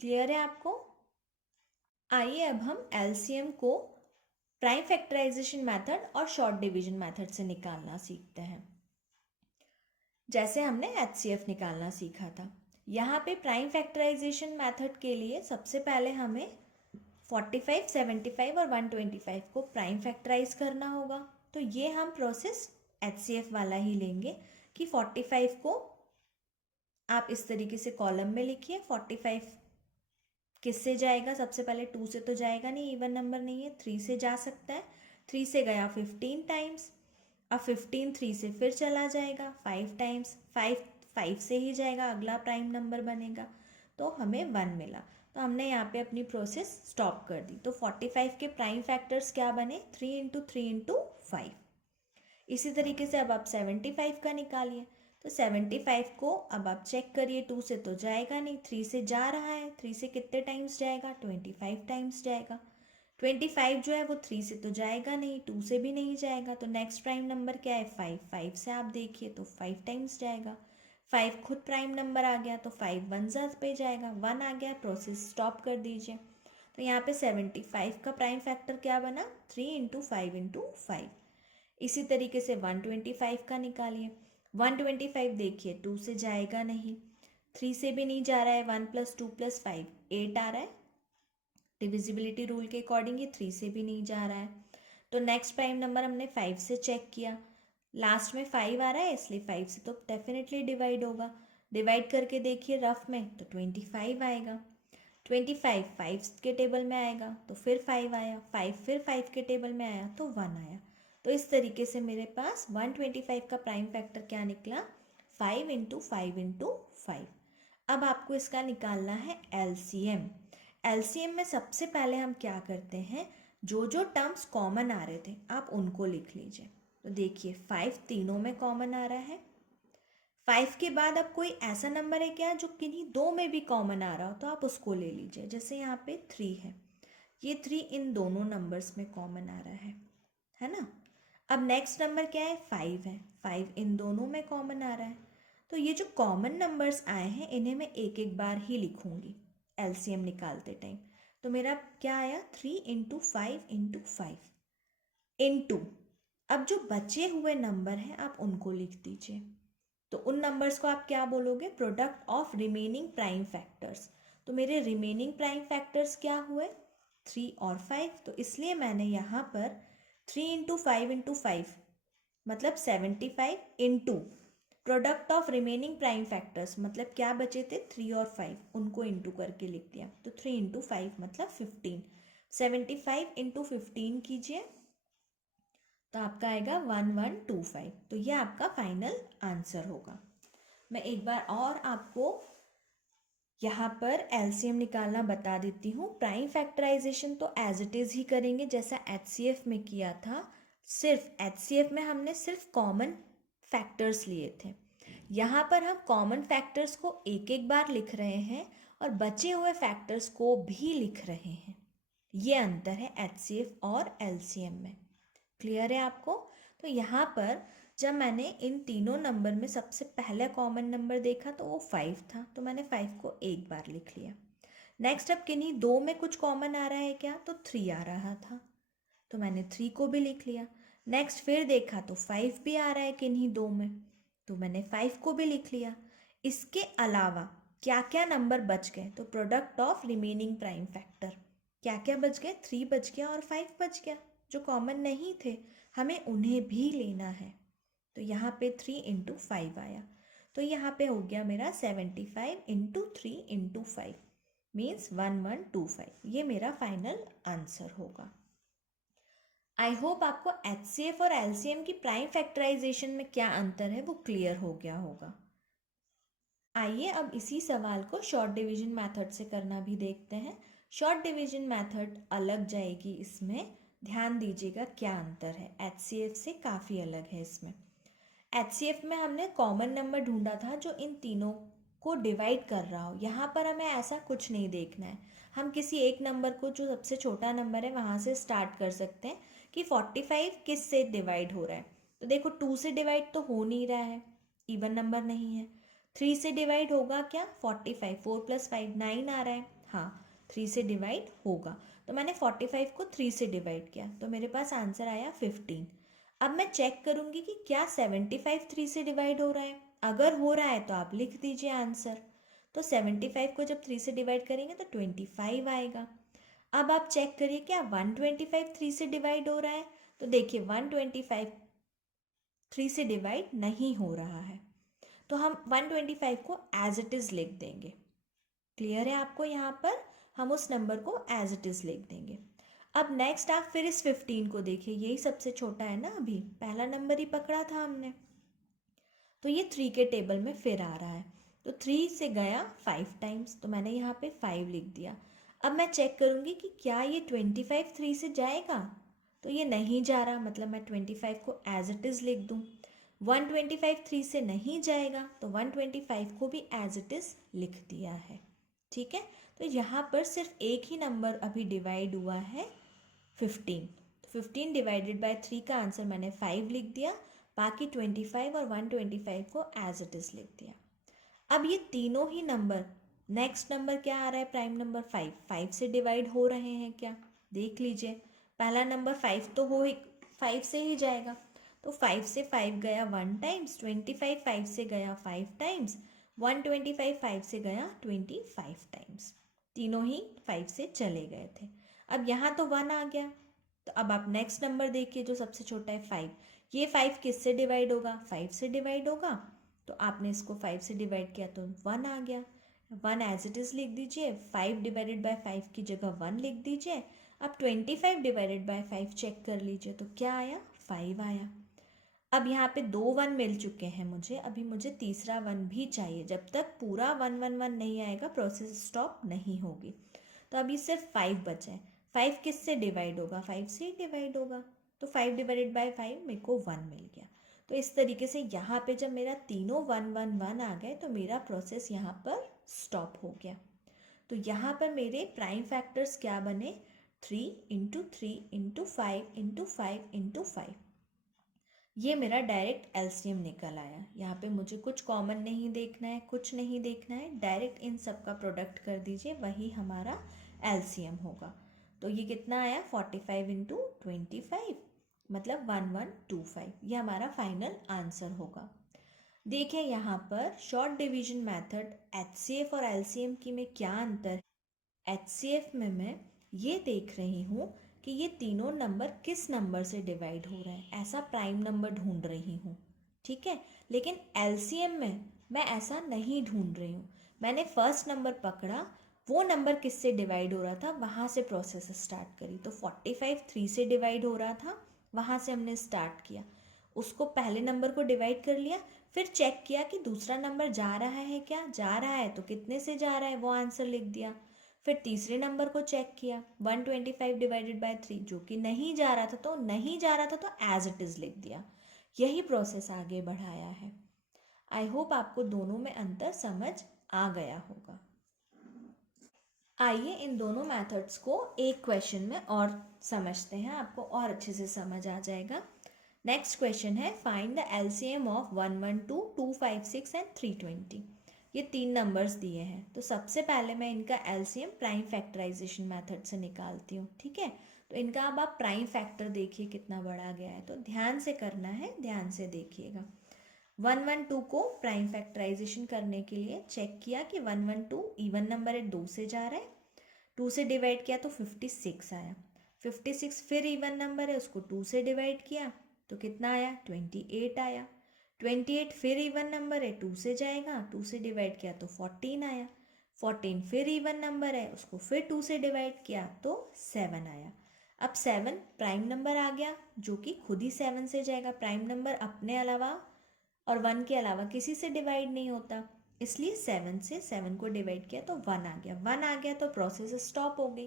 क्लियर है आपको। आइए अब हम एलसीएम को प्राइम फैक्टराइजेशन मेथड और शॉर्ट डिवीजन मेथड से निकालना सीखते हैं। जैसे हमने HCF निकालना सीखा था, यहाँ पे प्राइम फैक्टराइजेशन मेथड के लिए सबसे पहले हमें 45 75 और 125 को प्राइम फैक्टराइज करना होगा। तो ये हम प्रोसेस HCF वाला ही लेंगे कि 45 को आप इस तरीके से कॉलम में लिखिए। 45 किससे जाएगा, सबसे पहले 2 से तो जाएगा नहीं, इवन नंबर नहीं है, 3 से जा सकता है। 3 से गया 15 टाइम्स, अब 15 3 से फिर चला जाएगा 5 टाइम्स, 5 5 से ही जाएगा, अगला प्राइम नंबर बनेगा। तो हमें 1 मिला। तो हमने यहाँ पे अपनी प्रोसेस स्टॉप कर दी। तो 45 के प्राइम फैक्टर्स क्या बने, 3 इंटू 3 इंटू 5। इसी तरीके से अब आप 75 का निकालिए। तो 75 को अब आप चेक करिए, 2 से तो जाएगा नहीं, 3 से जा रहा है। 3 से कितने टाइम्स जाएगा, 25 टाइम्स जाएगा। 25 जो है वो 3 से तो जाएगा नहीं, 2 से भी नहीं जाएगा। तो नेक्स्ट प्राइम नंबर क्या है, 5। 5 से आप देखिए तो 5 टाइम्स जाएगा। 5 खुद प्राइम नंबर आ गया, तो 5 वन ज़ा पे जाएगा, 1 आ गया, प्रोसेस स्टॉप कर दीजिए। तो यहाँ पे 75 का प्राइम फैक्टर क्या बना, 3 इंटू 5 इंटू 5। इसी तरीके से 125 का निकालिए। 125 देखिए 2 से जाएगा नहीं, 3 से भी नहीं जा रहा है, 1 + 2 + 5 8 आ रहा है। डिविजिबिलिटी रूल के अकॉर्डिंग ये 3 से भी नहीं जा रहा है। तो नेक्स्ट प्राइम नंबर हमने 5 से चेक किया, लास्ट में 5 आ रहा है, इसलिए 5 से तो डेफिनेटली डिवाइड होगा। डिवाइड करके देखिए रफ में तो 25 आएगा। 25 5 के टेबल में आएगा, तो फिर 5 आया, 5 फिर 5 के टेबल में आया, तो 1 आया। तो इस तरीके से मेरे पास 125 का प्राइम फैक्टर क्या निकला, 5 इंटू 5 इंटू 5। अब आपको इसका निकालना है एलसीएम। एलसीएम में सबसे पहले हम क्या करते हैं, जो जो टर्म्स कॉमन आ रहे थे आप उनको लिख लीजिए। तो देखिए 5 तीनों में कॉमन आ रहा है। 5 के बाद अब कोई ऐसा नंबर है क्या जो किन्हीं दो में भी कॉमन आ रहा हो, तो आप उसको ले लीजिए। जैसे यहाँ पे 3 है, ये 3 इन दोनों नंबर्स में कॉमन आ रहा है ना। अब नेक्स्ट नंबर क्या है, 5 है, 5 इन दोनों में कॉमन आ रहा है। तो ये जो कॉमन नंबर्स आए हैं इन्हें मैं एक एक बार ही लिखूंगी एलसीएम निकालते टाइम। तो मेरा क्या आया, 3 इंटू 5 इंटू 5 इंटू, अब जो बचे हुए नंबर हैं आप उनको लिख दीजिए। तो उन नंबर्स को आप क्या बोलोगे, product of remaining prime factors. तो मेरे रिमेनिंग प्राइम फैक्टर्स क्या हुए, 3 और 5। तो इसलिए मैंने यहाँ पर 3 इंटू 5 इंटू 5 मतलब 75 into product of remaining prime factors, मतलब क्या बचे थे 3 और 5, उनको इंटू करके लिख दिया। तो 3 इंटू 5 मतलब 15। 75 इंटू 15 कीजिए तो आपका आएगा 1125। तो ये आपका फाइनल आंसर होगा। मैं एक बार और आपको यहाँ पर एलसीएम निकालना बता देती हूँ। प्राइम फैक्टराइजेशन तो एज इट इज़ ही करेंगे जैसा एचसीएफ में किया था। सिर्फ एचसीएफ में हमने सिर्फ कॉमन फैक्टर्स लिए थे, यहाँ पर हम कॉमन फैक्टर्स को एक एक बार लिख रहे हैं और बचे हुए फैक्टर्स को भी लिख रहे हैं। ये अंतर है एचसीएफ और एलसीएम में। क्लियर है आपको। तो यहाँ पर जब मैंने इन तीनों नंबर में सबसे पहले कॉमन नंबर देखा तो वो 5 था, तो मैंने 5 को एक बार लिख लिया। नेक्स्ट अब किन्हीं दो में कुछ कॉमन आ रहा है क्या, तो 3 आ रहा था, तो मैंने 3 को भी लिख लिया। नेक्स्ट फिर देखा तो 5 भी आ रहा है किन्हीं दो में, तो मैंने 5 को भी लिख लिया। इसके अलावा क्या क्या नंबर बच गए, तो product of remaining prime factor क्या क्या बच गए, 3 बच गया और 5 बच गया। जो कॉमन नहीं थे हमें उन्हें भी लेना है। तो यहाँ पे 3 इंटू 5 आया, तो यहाँ पे हो गया मेरा 75 इंटू 3 इंटू 5 मीन्स 1125। ये मेरा फाइनल आंसर होगा। आई होप आपको एचसीएफ और एलसीएम की प्राइम फैक्टराइजेशन में क्या अंतर है वो क्लियर हो गया होगा। आइए अब इसी सवाल को शॉर्ट डिवीजन मेथड से करना भी देखते हैं। शॉर्ट डिवीजन मेथड अलग जाएगी इसमें, ध्यान दीजिएगा क्या अंतर है, एचसीएफ से काफ़ी अलग है इसमें। एचसीएफ में हमने कॉमन नंबर ढूंढा था जो इन तीनों को डिवाइड कर रहा हो, यहाँ पर हमें ऐसा कुछ नहीं देखना है। हम किसी एक नंबर को, जो सबसे छोटा नंबर है वहाँ से स्टार्ट कर सकते हैं कि 45 किस से डिवाइड हो रहा है। तो देखो 2 से डिवाइड तो हो नहीं रहा है, इवन नंबर नहीं है। 3 से डिवाइड होगा क्या, 45, 4 + 5 9 आ रहा है, हाँ 3 से डिवाइड होगा। तो मैंने 45 को 3 से डिवाइड किया तो मेरे पास आंसर आया 15। अब मैं चेक करूँगी कि क्या 75 3 से डिवाइड हो रहा है, अगर हो रहा है तो आप लिख दीजिए आंसर। तो 75 को जब 3 से डिवाइड करेंगे तो 25 आएगा। अब आप चेक करिए क्या 125 3 से डिवाइड हो रहा है, तो देखिए 125 3 से डिवाइड नहीं हो रहा है, तो हम 125 को एज इट इज़ लिख देंगे। क्लियर है आपको, यहाँ पर हम उस नंबर को एज इट इज़ लिख देंगे। अब नेक्स्ट आप फिर इस 15 को देखिए, यही सबसे छोटा है ना, अभी पहला नंबर ही पकड़ा था हमने, तो ये 3 के टेबल में फिर आ रहा है। तो 3 से गया 5 टाइम्स, तो मैंने यहाँ पे 5 लिख दिया। अब मैं चेक करूँगी कि क्या ये 25 3 से जाएगा, तो ये नहीं जा रहा, मतलब मैं 25 को एज इट इज़ लिख दूँ। 125 3 से नहीं जाएगा, तो 125 को भी एज इट इज़ लिख दिया है। ठीक है, तो यहाँ पर सिर्फ एक ही नंबर अभी डिवाइड हुआ है 15। 15 डिवाइडेड बाय 3 का आंसर मैंने 5 लिख दिया, बाकी 25 और 125 को एज इट इज़ लिख दिया। अब ये तीनों ही नंबर, नेक्स्ट नंबर क्या आ रहा है, प्राइम नंबर 5 से डिवाइड हो रहे हैं क्या, देख लीजिए। पहला नंबर 5 तो हो ही, 5 से ही जाएगा, तो 5 से 5 गया 1 टाइम्स, 25 5 से गया 5 टाइम्स, 125 5 से गया 25 टाइम्स। तीनों ही 5 से चले गए थे। अब यहाँ तो 1 आ गया, तो अब आप नेक्स्ट नंबर देखिए जो सबसे छोटा है 5। ये 5 किससे डिवाइड होगा, 5 से डिवाइड होगा, तो आपने इसको 5 से डिवाइड किया तो 1 आ गया। 1 एज इट इज़ लिख दीजिए, 5 डिवाइडेड बाय 5 की जगह 1 लिख दीजिए। अब 25 डिवाइडेड बाय 5 चेक कर लीजिए, तो क्या आया, 5 आया। अब यहाँ पे 2 1 मिल चुके हैं मुझे, अभी मुझे तीसरा 1 भी चाहिए। जब तक पूरा 1 1 1 नहीं आएगा प्रोसेस स्टॉप नहीं होगी। तो अभी सिर्फ 5 बचा है। 5 किससे डिवाइड होगा, 5 से ही डिवाइड होगा, तो 5 डिवाइडेड बाय 5 मेरे को 1 मिल गया। तो इस तरीके से यहाँ पे जब मेरा तीनों 1 1 1 आ गए तो मेरा प्रोसेस यहाँ पर स्टॉप हो गया। तो यहाँ पर मेरे प्राइम फैक्टर्स क्या बने, 3 इंटू 3 इंटू 5 इंटू 5 इंटू 5। ये मेरा डायरेक्ट एलसीएम निकल आया। यहाँ पे मुझे कुछ कॉमन नहीं देखना है, कुछ नहीं देखना है, डायरेक्ट इन सब का प्रोडक्ट कर दीजिए, वही हमारा एलसीएम होगा। तो ये कितना आया, 45 इंटू 25, मतलब 1125। ये हमारा फाइनल आंसर होगा। देखिए यहाँ पर शॉर्ट डिवीजन मेथड, एचसीएफ और एलसीएम की में क्या अंतर है। एचसीएफ में मैं ये देख रही हूँ कि ये तीनों नंबर किस नंबर से डिवाइड हो रहे हैं, ऐसा प्राइम नंबर ढूंढ रही हूँ। ठीक है, लेकिन एलसीएम में मैं ऐसा नहीं ढूंढ रही हूँ। मैंने फर्स्ट नंबर पकड़ा, वो नंबर किससे डिवाइड हो रहा था वहाँ से प्रोसेस स्टार्ट करी। तो 45 3 से डिवाइड हो रहा था, वहाँ से हमने स्टार्ट किया, उसको पहले नंबर को डिवाइड कर लिया, फिर चेक किया कि दूसरा नंबर जा रहा है क्या, जा रहा है तो कितने से जा रहा है, वो आंसर लिख दिया। फिर तीसरे नंबर को चेक किया, 125 डिवाइडेड बाय 3, जो कि नहीं जा रहा था, तो नहीं जा रहा था तो एज इट इज़ लिख दिया। यही प्रोसेस आगे बढ़ाया है। आई होप आपको दोनों में अंतर समझ आ गया होगा। आइए इन दोनों मेथड्स को एक क्वेश्चन में और समझते हैं, आपको और अच्छे से समझ आ जाएगा। नेक्स्ट क्वेश्चन है, find the LCM of 112, 256 and 320। ये तीन नंबर्स दिए हैं, तो सबसे पहले मैं इनका एलसीएम प्राइम फैक्टराइजेशन मेथड से निकालती हूँ। ठीक है, तो इनका अब आप प्राइम फैक्टर देखिए कितना बड़ा गया है, तो ध्यान से करना है, ध्यान से देखिएगा। 112 को प्राइम फैक्टराइजेशन करने के लिए चेक किया कि 112 इवन नंबर है, 2 से जा रहा है, 2 से डिवाइड किया तो 56 आया। 56 फिर इवन नंबर है, उसको 2 से डिवाइड किया तो कितना आया, 28 आया। 28 फिर इवन नंबर है, 2 से जाएगा, 2 से डिवाइड किया तो 14 आया। 14 फिर इवन नंबर है, उसको फिर 2 से डिवाइड किया तो 7 आया। अब 7 प्राइम नंबर आ गया, जो कि खुद ही 7 से जाएगा। प्राइम नंबर अपने अलावा और 1 के अलावा किसी से डिवाइड नहीं होता, इसलिए 7 से 7 को डिवाइड किया तो 1 आ गया। 1 आ गया तो प्रोसेस स्टॉप हो गई।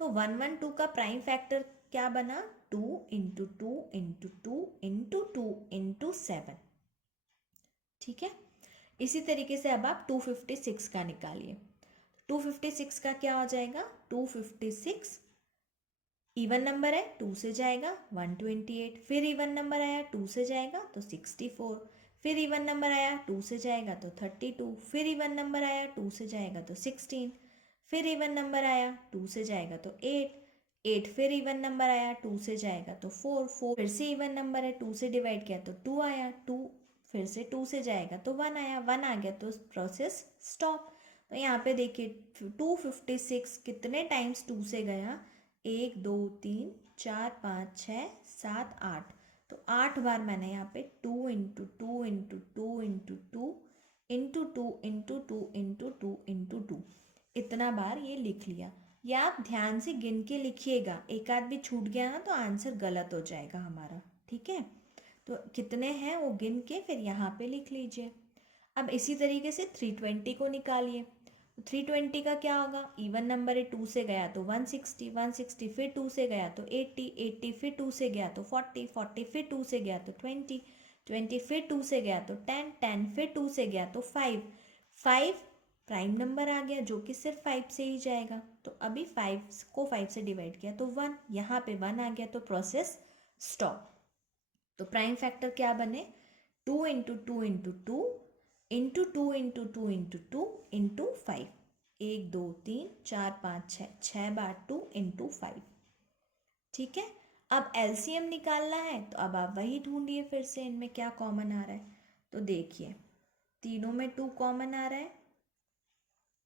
तो 112 का प्राइम फैक्टर क्या बना, 2 इंटू 2 इंटू 2 इंटू 2 इंटू 7। ठीक है, इसी तरीके से अब आप 256 का निकालिए। 256 का क्या हो जाएगा, 256 इवन नंबर है, 2 से जाएगा 128, फिर इवन नंबर आया 2 से जाएगा तो 64, फिर इवन नंबर आया 2 से जाएगा तो 32, फिर इवन नंबर आया 2 से जाएगा तो 16, फिर इवन नंबर आया 2 से जाएगा तो 8, 8 फिर इवन नंबर आया 2 से जाएगा तो 4, 4 फिर से इवन नंबर है, 2 से डिवाइड किया तो 2 आया, 2 फिर से 2 से जाएगा तो 1 आया, 1 आ गया तो प्रोसेस स्टॉप। तो यहाँ पे देखिए 256 कितने टाइम्स 2 से गया, 1 2 3 4 5 6 7 8, तो 8 बार मैंने यहाँ पे 2 into 2 into 2 into 2 into 2 into 2 into 2 into 2 इतना बार ये लिख लिया। या आप ध्यान से गिन के लिखिएगा, एक आध भी छूट गया ना तो आंसर गलत हो जाएगा हमारा। ठीक है, तो कितने हैं वो गिन के फिर यहाँ पे लिख लीजिए। अब इसी तरीके से 320 को निकालिए। 320 का क्या होगा, इवन नंबर है, 2 से गया तो 160, 160 फिर 2 से गया तो 80, 80 फिर 2 से गया तो 40, 40 फिर 2 से गया तो 20, 20 फिर 2 से गया तो 10, 10 फिर 2 से गया तो 5, 5 प्राइम नंबर आ गया जो कि सिर्फ 5 से ही जाएगा। तो अभी 5 को 5 से डिवाइड किया तो 1, यहाँ पे 1 आ गया तो प्रोसेस स्टॉप। तो प्राइम फैक्टर क्या बने, 2 into 2 into 2 into 2 into 2 into 2 into 5, 1 2 3 4 5 6, 6 बार 2 इंटू 5। ठीक है, अब एलसीएम निकालना है तो अब आप वही ढूंढिए फिर से इनमें क्या कॉमन आ रहा है। तो देखिए तीनों में 2 कॉमन आ रहा है,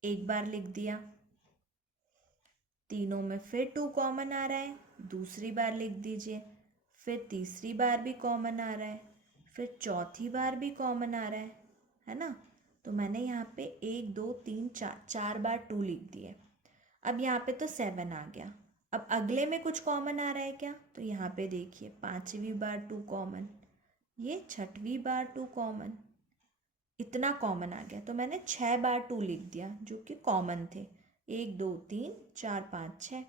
एक बार लिख दिया। तीनों में फिर 2 कॉमन आ रहा है, दूसरी बार लिख दीजिए। फिर तीसरी बार भी कॉमन आ रहा है, फिर चौथी बार भी कॉमन आ रहा है ना। तो मैंने यहाँ पे 1 2 3 4, 4 बार 2 लिख दिए। अब यहाँ पे तो 7 आ गया। अब अगले में कुछ कॉमन आ रहा है क्या, तो यहाँ पे देखिए 5वीं बार 2 कॉमन, ये 6वीं बार 2 कॉमन, इतना कॉमन आ गया। तो मैंने 6 बार 2 लिख दिया जो कि कॉमन थे, 1 2 3 4 5 6,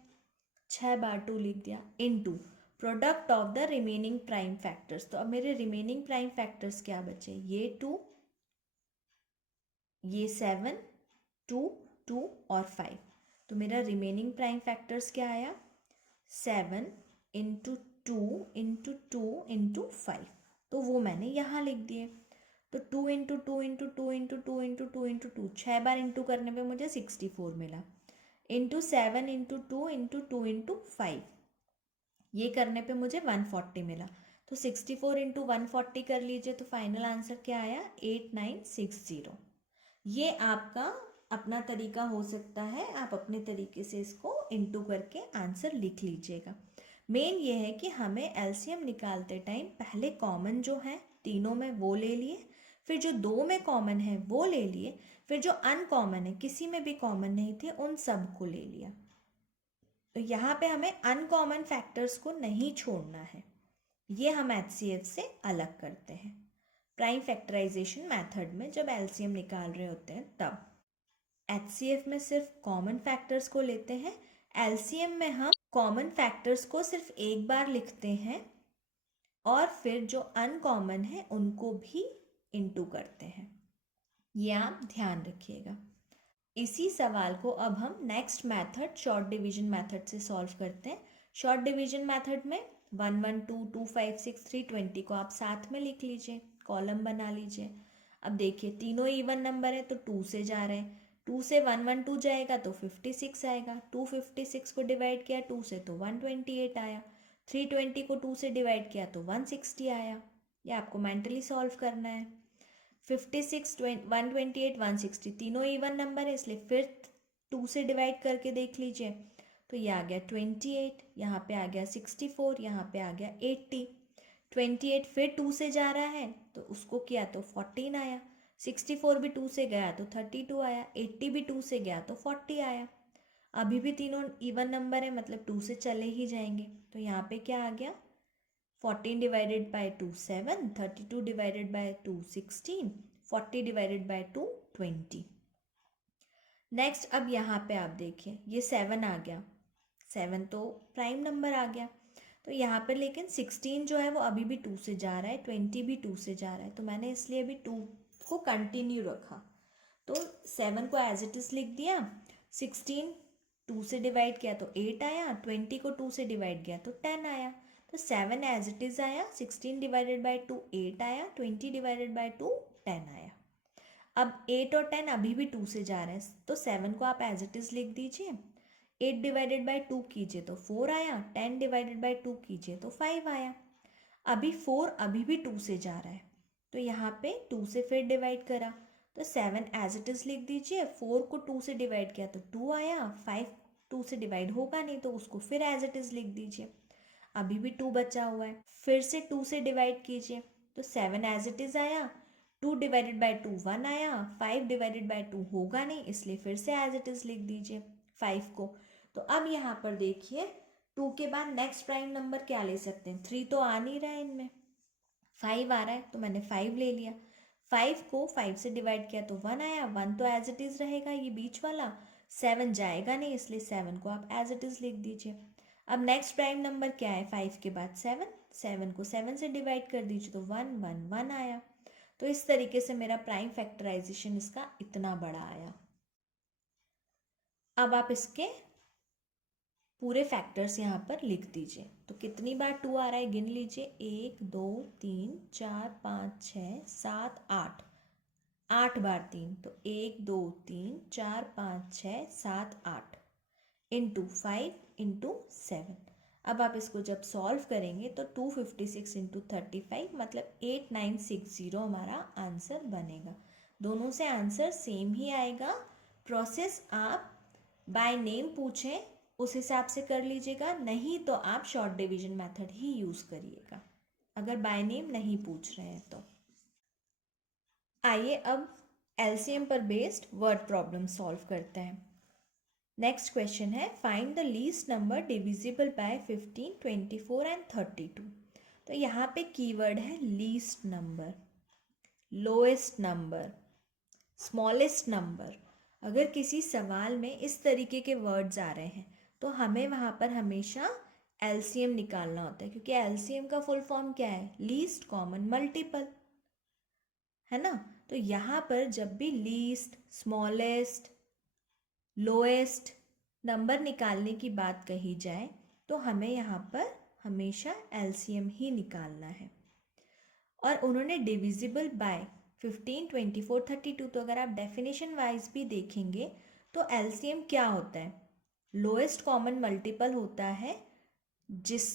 6 बार 2 लिख दिया into product of the remaining prime factors. तो अब मेरे रिमेनिंग प्राइम फैक्टर्स क्या बचे, ये 2, ये 7, 2 2 और 5। तो मेरा रिमेनिंग प्राइम फैक्टर्स क्या आया, 7 इंटू 2 इंटू 2 इंटू 5। तो वो मैंने यहाँ लिख दिए। तो 2 into 2 into 2 into 2 into 2 into 2, 6 bar into करने पे मुझे 64 मिला, इंटू 7 इंटू 2 इंटू 2 इंटू 5, ये करने पे मुझे 140 मिला। तो 64 इंटू 140 कर लीजिए, तो फाइनल आंसर क्या आया, 8960। ये आपका अपना तरीका हो सकता है, आप अपने तरीके से इसको इंटू करके आंसर लिख लीजिएगा। मेन ये है कि हमें एलसीएम निकालते टाइम पहले कॉमन जो है तीनों में वो ले लिए, फिर जो 2 में कॉमन है वो ले लिए, फिर जो अनकॉमन है किसी में भी कॉमन नहीं थे उन सब को ले लिया। तो यहाँ पे हमें अनकॉमन फैक्टर्स को नहीं छोड़ना है, ये हम एचसीएफ से अलग करते हैं प्राइम फैक्टराइजेशन मेथड में। जब एलसीएम निकाल रहे होते हैं तब एचसीएफ में सिर्फ कॉमन फैक्टर्स को लेते हैं, एलसीएम में हम कॉमन फैक्टर्स को सिर्फ एक बार लिखते हैं और फिर जो अनकॉमन है उनको भी इंटू करते हैं, ये आप ध्यान रखिएगा। इसी सवाल को अब हम next method short division method से सॉल्व करते हैं। शॉर्ट डिवीजन मेथड में 1 1 2 2 5 6 3 20 को आप साथ में लिख लीजिए, कॉलम बना लीजिए। अब देखिए तीनों इवन नंबर है तो 2 से जा रहे हैं, 2 से 112 जाएगा तो 56 आएगा, 256 को डिवाइड किया 2 से तो 128 आया, 320 को 2 से डिवाइड किया तो 160 आया। ये आपको मेंटली सॉल्व करना है। 56 128 160 तीनों इवन नंबर है इसलिए फिर 2 से डिवाइड करके देख लीजिए, तो ये आ गया 28, यहाँ पे आ गया 64, यहाँ पे आ गया 80। 28 फिर 2 से जा रहा है तो उसको किया तो 14 आया, 64 भी 2 से गया तो 32 आया, 80 भी 2 से गया तो 40 आया। अभी भी तीनों इवन नंबर है मतलब 2 से चले ही जाएंगे, तो यहाँ पे क्या आ गया, 14 divided by 2 7, 32 divided by 2 16, 40 divided by 2 20। Next अब यहाँ पे आप देखिए ये 7 आ गया, 7 तो प्राइम नंबर आ गया। तो यहाँ पर लेकिन 16 जो है वो अभी भी 2 से जा रहा है, 20 भी 2 से जा रहा है, तो मैंने इसलिए अभी 2 को कंटिन्यू रखा। तो 7 को एज इट इज़ लिख दिया, 16 2 से डिवाइड किया तो 8 आया, 20 को 2 से डिवाइड किया तो 10 आया। तो 7 एज इट इज़ आया, 16 डिवाइडेड बाई 2 8 आया, 20 डिवाइडेड बाई 2 10 आया। अब 8 और 10 अभी भी 2 से जा रहे हैं तो 7 को आप एज इट इज़ लिख दीजिए, 8 डिवाइडेड बाई 2 कीजिए तो 4 आया, 10 डिवाइडेड बाई 2 कीजिए तो 5 आया। अभी 4 अभी भी 2 से जा रहा है तो यहाँ पे 2 से फिर डिवाइड करा तो 7 एज इट इज़ लिख दीजिए, 4 को 2 से डिवाइड किया तो 2 आया, 5 2 से डिवाइड होगा नहीं तो उसको फिर एज इट इज़ लिख दीजिए, अभी भी 2 बचा हुआ है, फिर से 2 से डिवाइड कीजिए तो 7 एज इट इज़ आया, 2 डिवाइडेड बाई 2 1 आया, 5 डिवाइडेड बाई 2 होगा नहीं इसलिए फिर से एज इट इज़ लिख दीजिए 5 को। तो अब यहाँ पर देखिए 2 के बाद नेक्स्ट प्राइम नंबर क्या ले सकते हैं, 3 तो आ नहीं रहा है इनमें, 5 आ रहा है तो मैंने 5 ले लिया, 5 को 5 से डिवाइड किया तो 1 आया, 1 तो एज इट इज़ रहेगा, ये बीच वाला 7 जाएगा नहीं, इसलिए 7 को आप एज इट इज़ लिख दीजिए। अब नेक्स्ट प्राइम नंबर क्या है, 5 के बाद 7, 7 को 7 से डिवाइड कर दीजिए तो 1 1 1 आया। तो इस तरीके से मेरा प्राइम फैक्टराइजेशन इसका इतना बड़ा आया। अब आप इसके पूरे फैक्टर्स यहाँ पर लिख दीजिए। तो कितनी बार 2 आ रहा है गिन लीजिए, 1 2 3 4 5 6 7 8, 8 बार 3, तो 1 2 3 4 5 6 7 8 इंटू 5 इंटू 7। अब आप इसको जब सॉल्व करेंगे तो 256 इंटू 35 मतलब 8960 हमारा आंसर बनेगा। दोनों से आंसर सेम ही आएगा। प्रोसेस आप बाय नेम पूछें उस हिसाब से कर लीजिएगा, नहीं तो आप शॉर्ट डिवीजन मेथड ही यूज़ करिएगा अगर बाय नेम नहीं पूछ रहे हैं तो। आइए अब एलसीएम पर बेस्ड वर्ड प्रॉब्लम सॉल्व करते हैं। नेक्स्ट क्वेश्चन है, find the least number divisible by 15, 24 and 32। तो यहाँ पे कीवर्ड है least number, lowest number, smallest number. अगर किसी सवाल में इस तरीके के वर्ड्स आ रहे हैं तो हमें वहाँ पर हमेशा एलसीएम निकालना होता है, क्योंकि एलसीएम का फुल फॉर्म क्या है, लीस्ट कॉमन मल्टीपल, है ना। तो यहाँ पर जब भी लीस्ट, स्मॉलेस्ट, लोएस्ट नंबर निकालने की बात कही जाए तो हमें यहाँ पर हमेशा एलसीएम ही निकालना है। और उन्होंने डिविजिबल बाय 15, 24, 32, तो अगर आप डेफिनेशन वाइज भी देखेंगे तो एलसीएम क्या होता है, लोएस्ट कॉमन मल्टीपल होता है जिस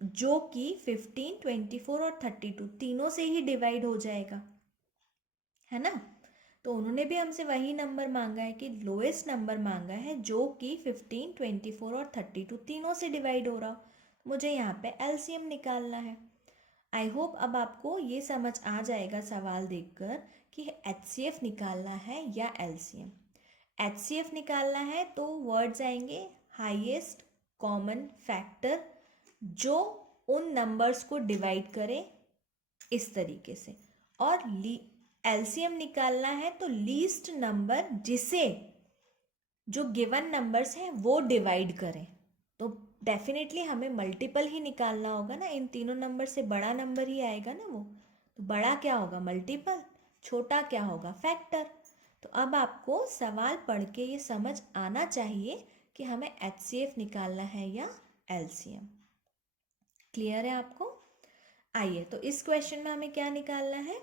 जो कि 15, 24 और 32 तीनों से ही डिवाइड हो जाएगा, है ना। तो उन्होंने भी हमसे वही नंबर मांगा है कि लोएस्ट नंबर मांगा है जो कि 15, 24 और 32 तीनों से डिवाइड हो रहा हो। मुझे यहाँ पे एलसीएम निकालना है। आई होप अब आपको ये समझ आ जाएगा सवाल देखकर कि एचसीएफ निकालना है या एलसीएम। एचसीएफ निकालना है तो वर्ड्स आएंगे हाईएस्ट कॉमन फैक्टर जो उन नंबर्स को डिवाइड करे इस तरीके से, और एलसीएम निकालना है तो लीस्ट नंबर जिसे जो गिवन नंबर्स हैं वो डिवाइड करें। तो डेफिनेटली हमें मल्टीपल ही निकालना होगा ना, इन तीनों नंबर से बड़ा नंबर ही आएगा ना वो। तो बड़ा क्या होगा, मल्टीपल, छोटा क्या होगा, फैक्टर। तो अब आपको सवाल पढ़ के ये समझ आना चाहिए कि हमें एचसीएफ निकालना है या एलसीएम। क्लियर है आपको। आइए तो इस क्वेश्चन में हमें क्या निकालना है,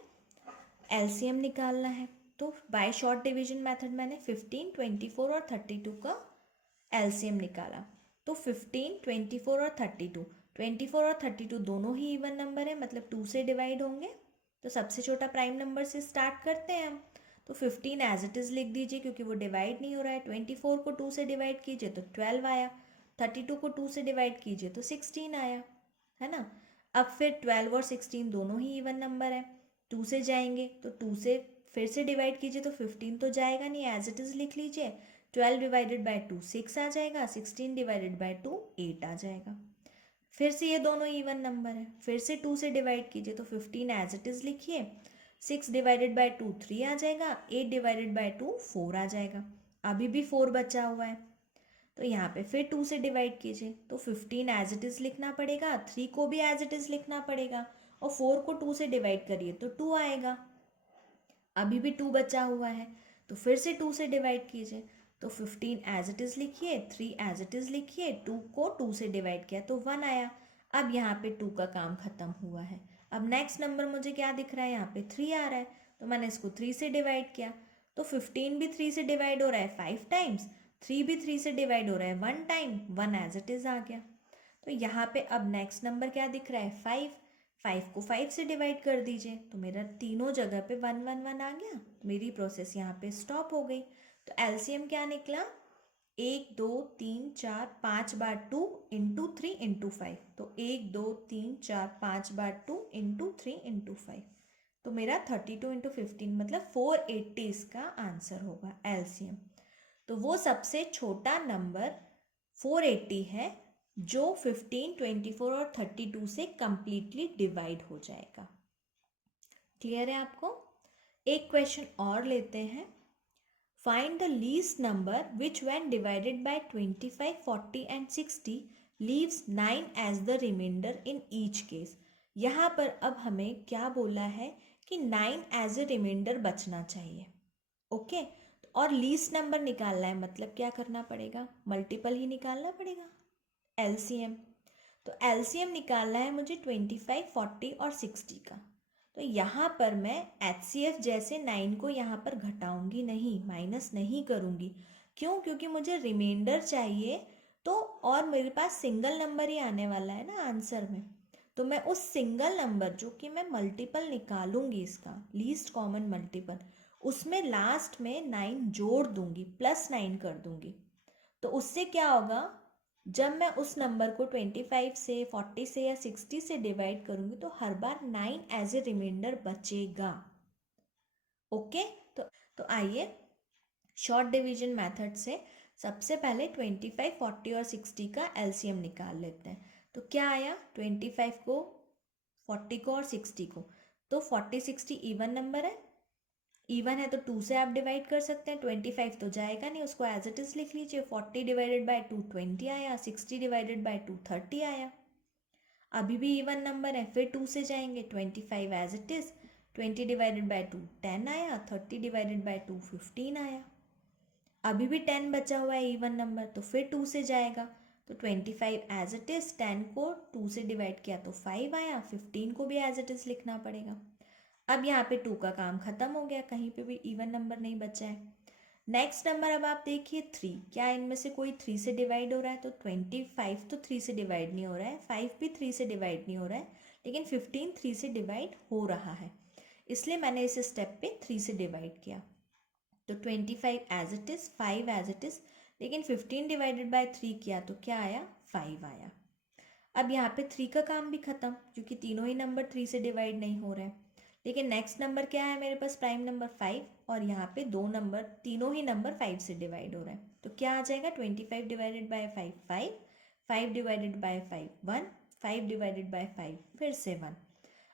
एलसीएम निकालना है। तो बाय शॉर्ट डिवीजन मेथड मैंने 15, 24 और 32 का एलसीएम निकाला। तो 15, 24 और 32, 24 और 32 दोनों ही इवन नंबर है, मतलब 2 से डिवाइड होंगे। तो सबसे छोटा प्राइम नंबर से स्टार्ट करते हैं हम। तो 15 एज इट इज़ लिख दीजिए क्योंकि वो डिवाइड नहीं हो रहा है। 24 को 2 से डिवाइड कीजिए तो 12 आया, 32 को 2 से डिवाइड कीजिए तो 16 आया, है ना। अब फिर 12 और 16 दोनों ही इवन नंबर है, 2 से जाएंगे तो 2 से फिर से डिवाइड कीजिए तो 15 तो जाएगा नहीं, एज इट इज़ लिख लीजिए। 12 डिवाइडेड बाय 2 6 आ जाएगा, 16 डिवाइडेड बाय 2 8 आ जाएगा। फिर से ये दोनों इवन नंबर है, फिर से 2 से डिवाइड कीजिए तो 15 एज इट इज़ लिखिए, 6 डिवाइडेड बाय 2 3 आ जाएगा, 8 डिवाइडेड बाय 2 4 आ जाएगा। अभी भी 4 बचा हुआ है तो यहाँ पे फिर 2 से डिवाइड कीजिए तो 15 एज इट इज़ लिखना पड़ेगा, 3 को भी एज इट इज़ लिखना पड़ेगा, और 4 को 2 से डिवाइड करिए तो 2 आएगा। अभी भी 2 बचा हुआ है तो फिर से 2 से डिवाइड कीजिए तो 15 एज इट इज़ लिखिए, 3 एज इट इज़ लिखिए, 2 को 2 से डिवाइड किया तो 1 आया। अब यहाँ पे 2 का काम खत्म हुआ है। अब नेक्स्ट नंबर मुझे क्या दिख रहा है, यहाँ पे 3 आ रहा है तो मैंने इसको 3 से डिवाइड किया तो 15 भी 3 से डिवाइड हो रहा है 5 टाइम्स, 3 भी 3 से डिवाइड हो रहा है 1 टाइम, 1 एज इट इज़ आ गया। तो यहाँ पे अब नेक्स्ट नंबर क्या दिख रहा है, 5, 5 को 5 से डिवाइड कर दीजिए तो मेरा तीनों जगह पे 1 1 1 आ गया, मेरी प्रोसेस यहाँ पे स्टॉप हो गई। तो एलसीएम क्या निकला, 1 2 3 4 5 बार 2 इंटू 3 इंटू 5, तो 1 2 3 4 5 बार 2 इंटू 3 इंटू 5, तो मेरा 32 इंटू 15 मतलब 480 इसका आंसर होगा एलसीएम। तो वो सबसे छोटा नंबर 480 है जो 15, 24 और 32 से कंप्लीटली डिवाइड हो जाएगा। क्लियर है आपको। एक क्वेश्चन और लेते हैं। Find the least number which when divided by 25, 40 and 60 leaves 9 as the reminder in each case. यहाँ पर अब हमें क्या बोला है कि 9 एज ए रिमाइंडर बचना चाहिए। ओके, और लीस्ट नंबर निकालना है, मतलब क्या करना पड़ेगा, मल्टीपल ही निकालना पड़ेगा, एलसीएम। तो एलसीएम निकालना है मुझे 25, 40 और 60 का। तो यहाँ पर मैं एचसीएफ जैसे 9 को यहाँ पर घटाऊंगी नहीं, माइनस नहीं करूँगी। क्यों? क्योंकि मुझे रिमाइंडर चाहिए, तो और मेरे पास सिंगल नंबर ही आने वाला है ना आंसर में। तो मैं उस सिंगल नंबर जो कि मैं मल्टीपल निकालूंगी, इसका लीस्ट कॉमन मल्टीपल, उसमें लास्ट में 9 जोड़ दूंगी, +9 कर दूंगी। तो उससे क्या होगा, जब मैं उस नंबर को 25 से, 40 से या 60 से डिवाइड करूंगी तो हर बार 9 एज ए रिमाइंडर बचेगा। ओके, तो आइए शॉर्ट डिवीजन मेथड से सबसे पहले 25, 40 और 60 का एलसीएम निकाल लेते हैं। तो क्या आया, 25 को, 40 को और 60 को, तो 40, 60 इवन नंबर है। इवन है तो 2 से आप डिवाइड कर सकते हैं। 25 तो जाएगा नहीं, उसको एज इट इज लिख लीजिए। 40 डिवाइडेड बाय 2 20 आया, 60 डिवाइडेड बाय 2 30 आया। अभी भी इवन नंबर है, फिर 2 से जाएंगे। 25 as it is, 20 divided by 2 10 आया, 30 डिवाइडेड बाय 2 15 आया। अभी भी 10 बचा हुआ है इवन नंबर, तो फिर 2 से जाएगा। तो 25 एज इट इज, 10 को 2 से डिवाइड किया तो 5 आया, 15 को भी एज इट इज लिखना पड़ेगा। अब यहाँ पे 2 का काम खत्म हो गया, कहीं पे भी इवन नंबर नहीं बचा है। नेक्स्ट नंबर अब आप देखिए 3, क्या इनमें से कोई 3 से डिवाइड हो रहा है? तो 25 तो 3 से डिवाइड नहीं हो रहा है, 5 भी 3 से डिवाइड नहीं हो रहा है, लेकिन 15 3 से डिवाइड हो रहा है, इसलिए मैंने इस स्टेप पे 3 से डिवाइड किया। तो 25 as it is, 5 as it is, लेकिन 15 डिवाइडेड बाय 3 किया तो क्या आया, 5 आया। अब यहाँ पे 3 का काम भी खत्म, क्योंकि तीनों ही नंबर 3 से डिवाइड नहीं हो रहे हैं। लेकिन नेक्स्ट नंबर क्या है मेरे पास, प्राइम नंबर 5, और यहाँ पे दो नंबर, तीनों ही नंबर 5 से डिवाइड हो रहे हैं। तो क्या आ जाएगा, 25 divided by 5 5, 5 divided by 5 1, 5 divided by 5 फिर से 1।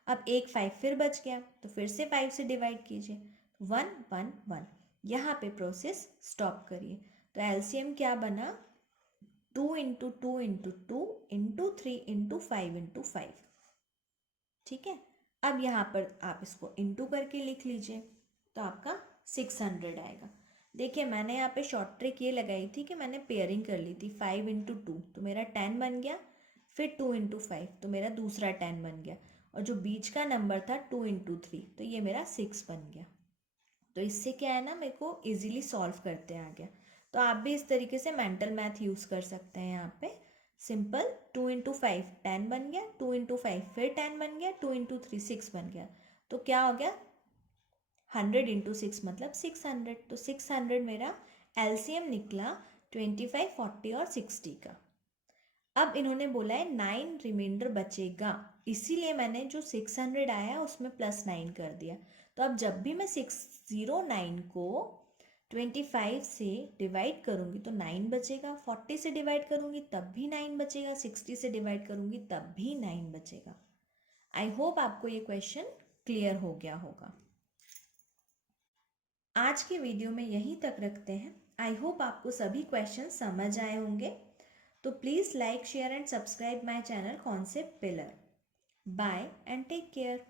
अब एक 5 फिर बच गया, तो फिर से 5 से डिवाइड कीजिए, 1 1 1। यहाँ पे प्रोसेस स्टॉप करिए। तो एलसीएम क्या बना, 2 into 2 into 2 into 3 into 5 into 5। ठीक है, अब यहाँ पर आप इसको इंटू करके लिख लीजिए, तो आपका 600 आएगा। देखिए मैंने यहाँ पे शॉर्ट ट्रिक ये लगाई थी कि मैंने पेयरिंग कर ली थी, 5 इंटू 2 तो मेरा 10 बन गया, फिर 2 इंटू 5 तो मेरा दूसरा 10 बन गया, और जो बीच का नंबर था 2 इंटू 3 तो ये मेरा 6 बन गया। तो इससे क्या है ना, मेरे को इजीली सॉल्व करते आ गया। तो आप भी इस तरीके से मेंटल मैथ यूज़ कर सकते हैं। यहाँ पे सिंपल, 2 इंटू 5 10 बन गया, 2 इंटू 5 फिर 10 बन गया, 2 इंटू 3 6 बन गया। तो क्या हो गया, 100 इंटू 6 मतलब 600। तो 600 मेरा एलसीएम निकला 25, 40 और 60 का। अब इन्होंने बोला है 9 रिमाइंडर बचेगा, इसीलिए मैंने जो 600 आया उसमें +9 कर दिया। तो अब जब भी मैं 609 को 25 से डिवाइड करूँगी तो 9 बचेगा, 40 से डिवाइड करूँगी तब भी 9 बचेगा, 60 से डिवाइड करूँगी तब भी 9 बचेगा। आई होप आपको ये क्वेश्चन क्लियर हो गया होगा। आज की वीडियो में यहीं तक रखते हैं। आई होप आपको सभी क्वेश्चन समझ आए होंगे। तो please like, share and subscribe my channel concept pillar. Bye and take care.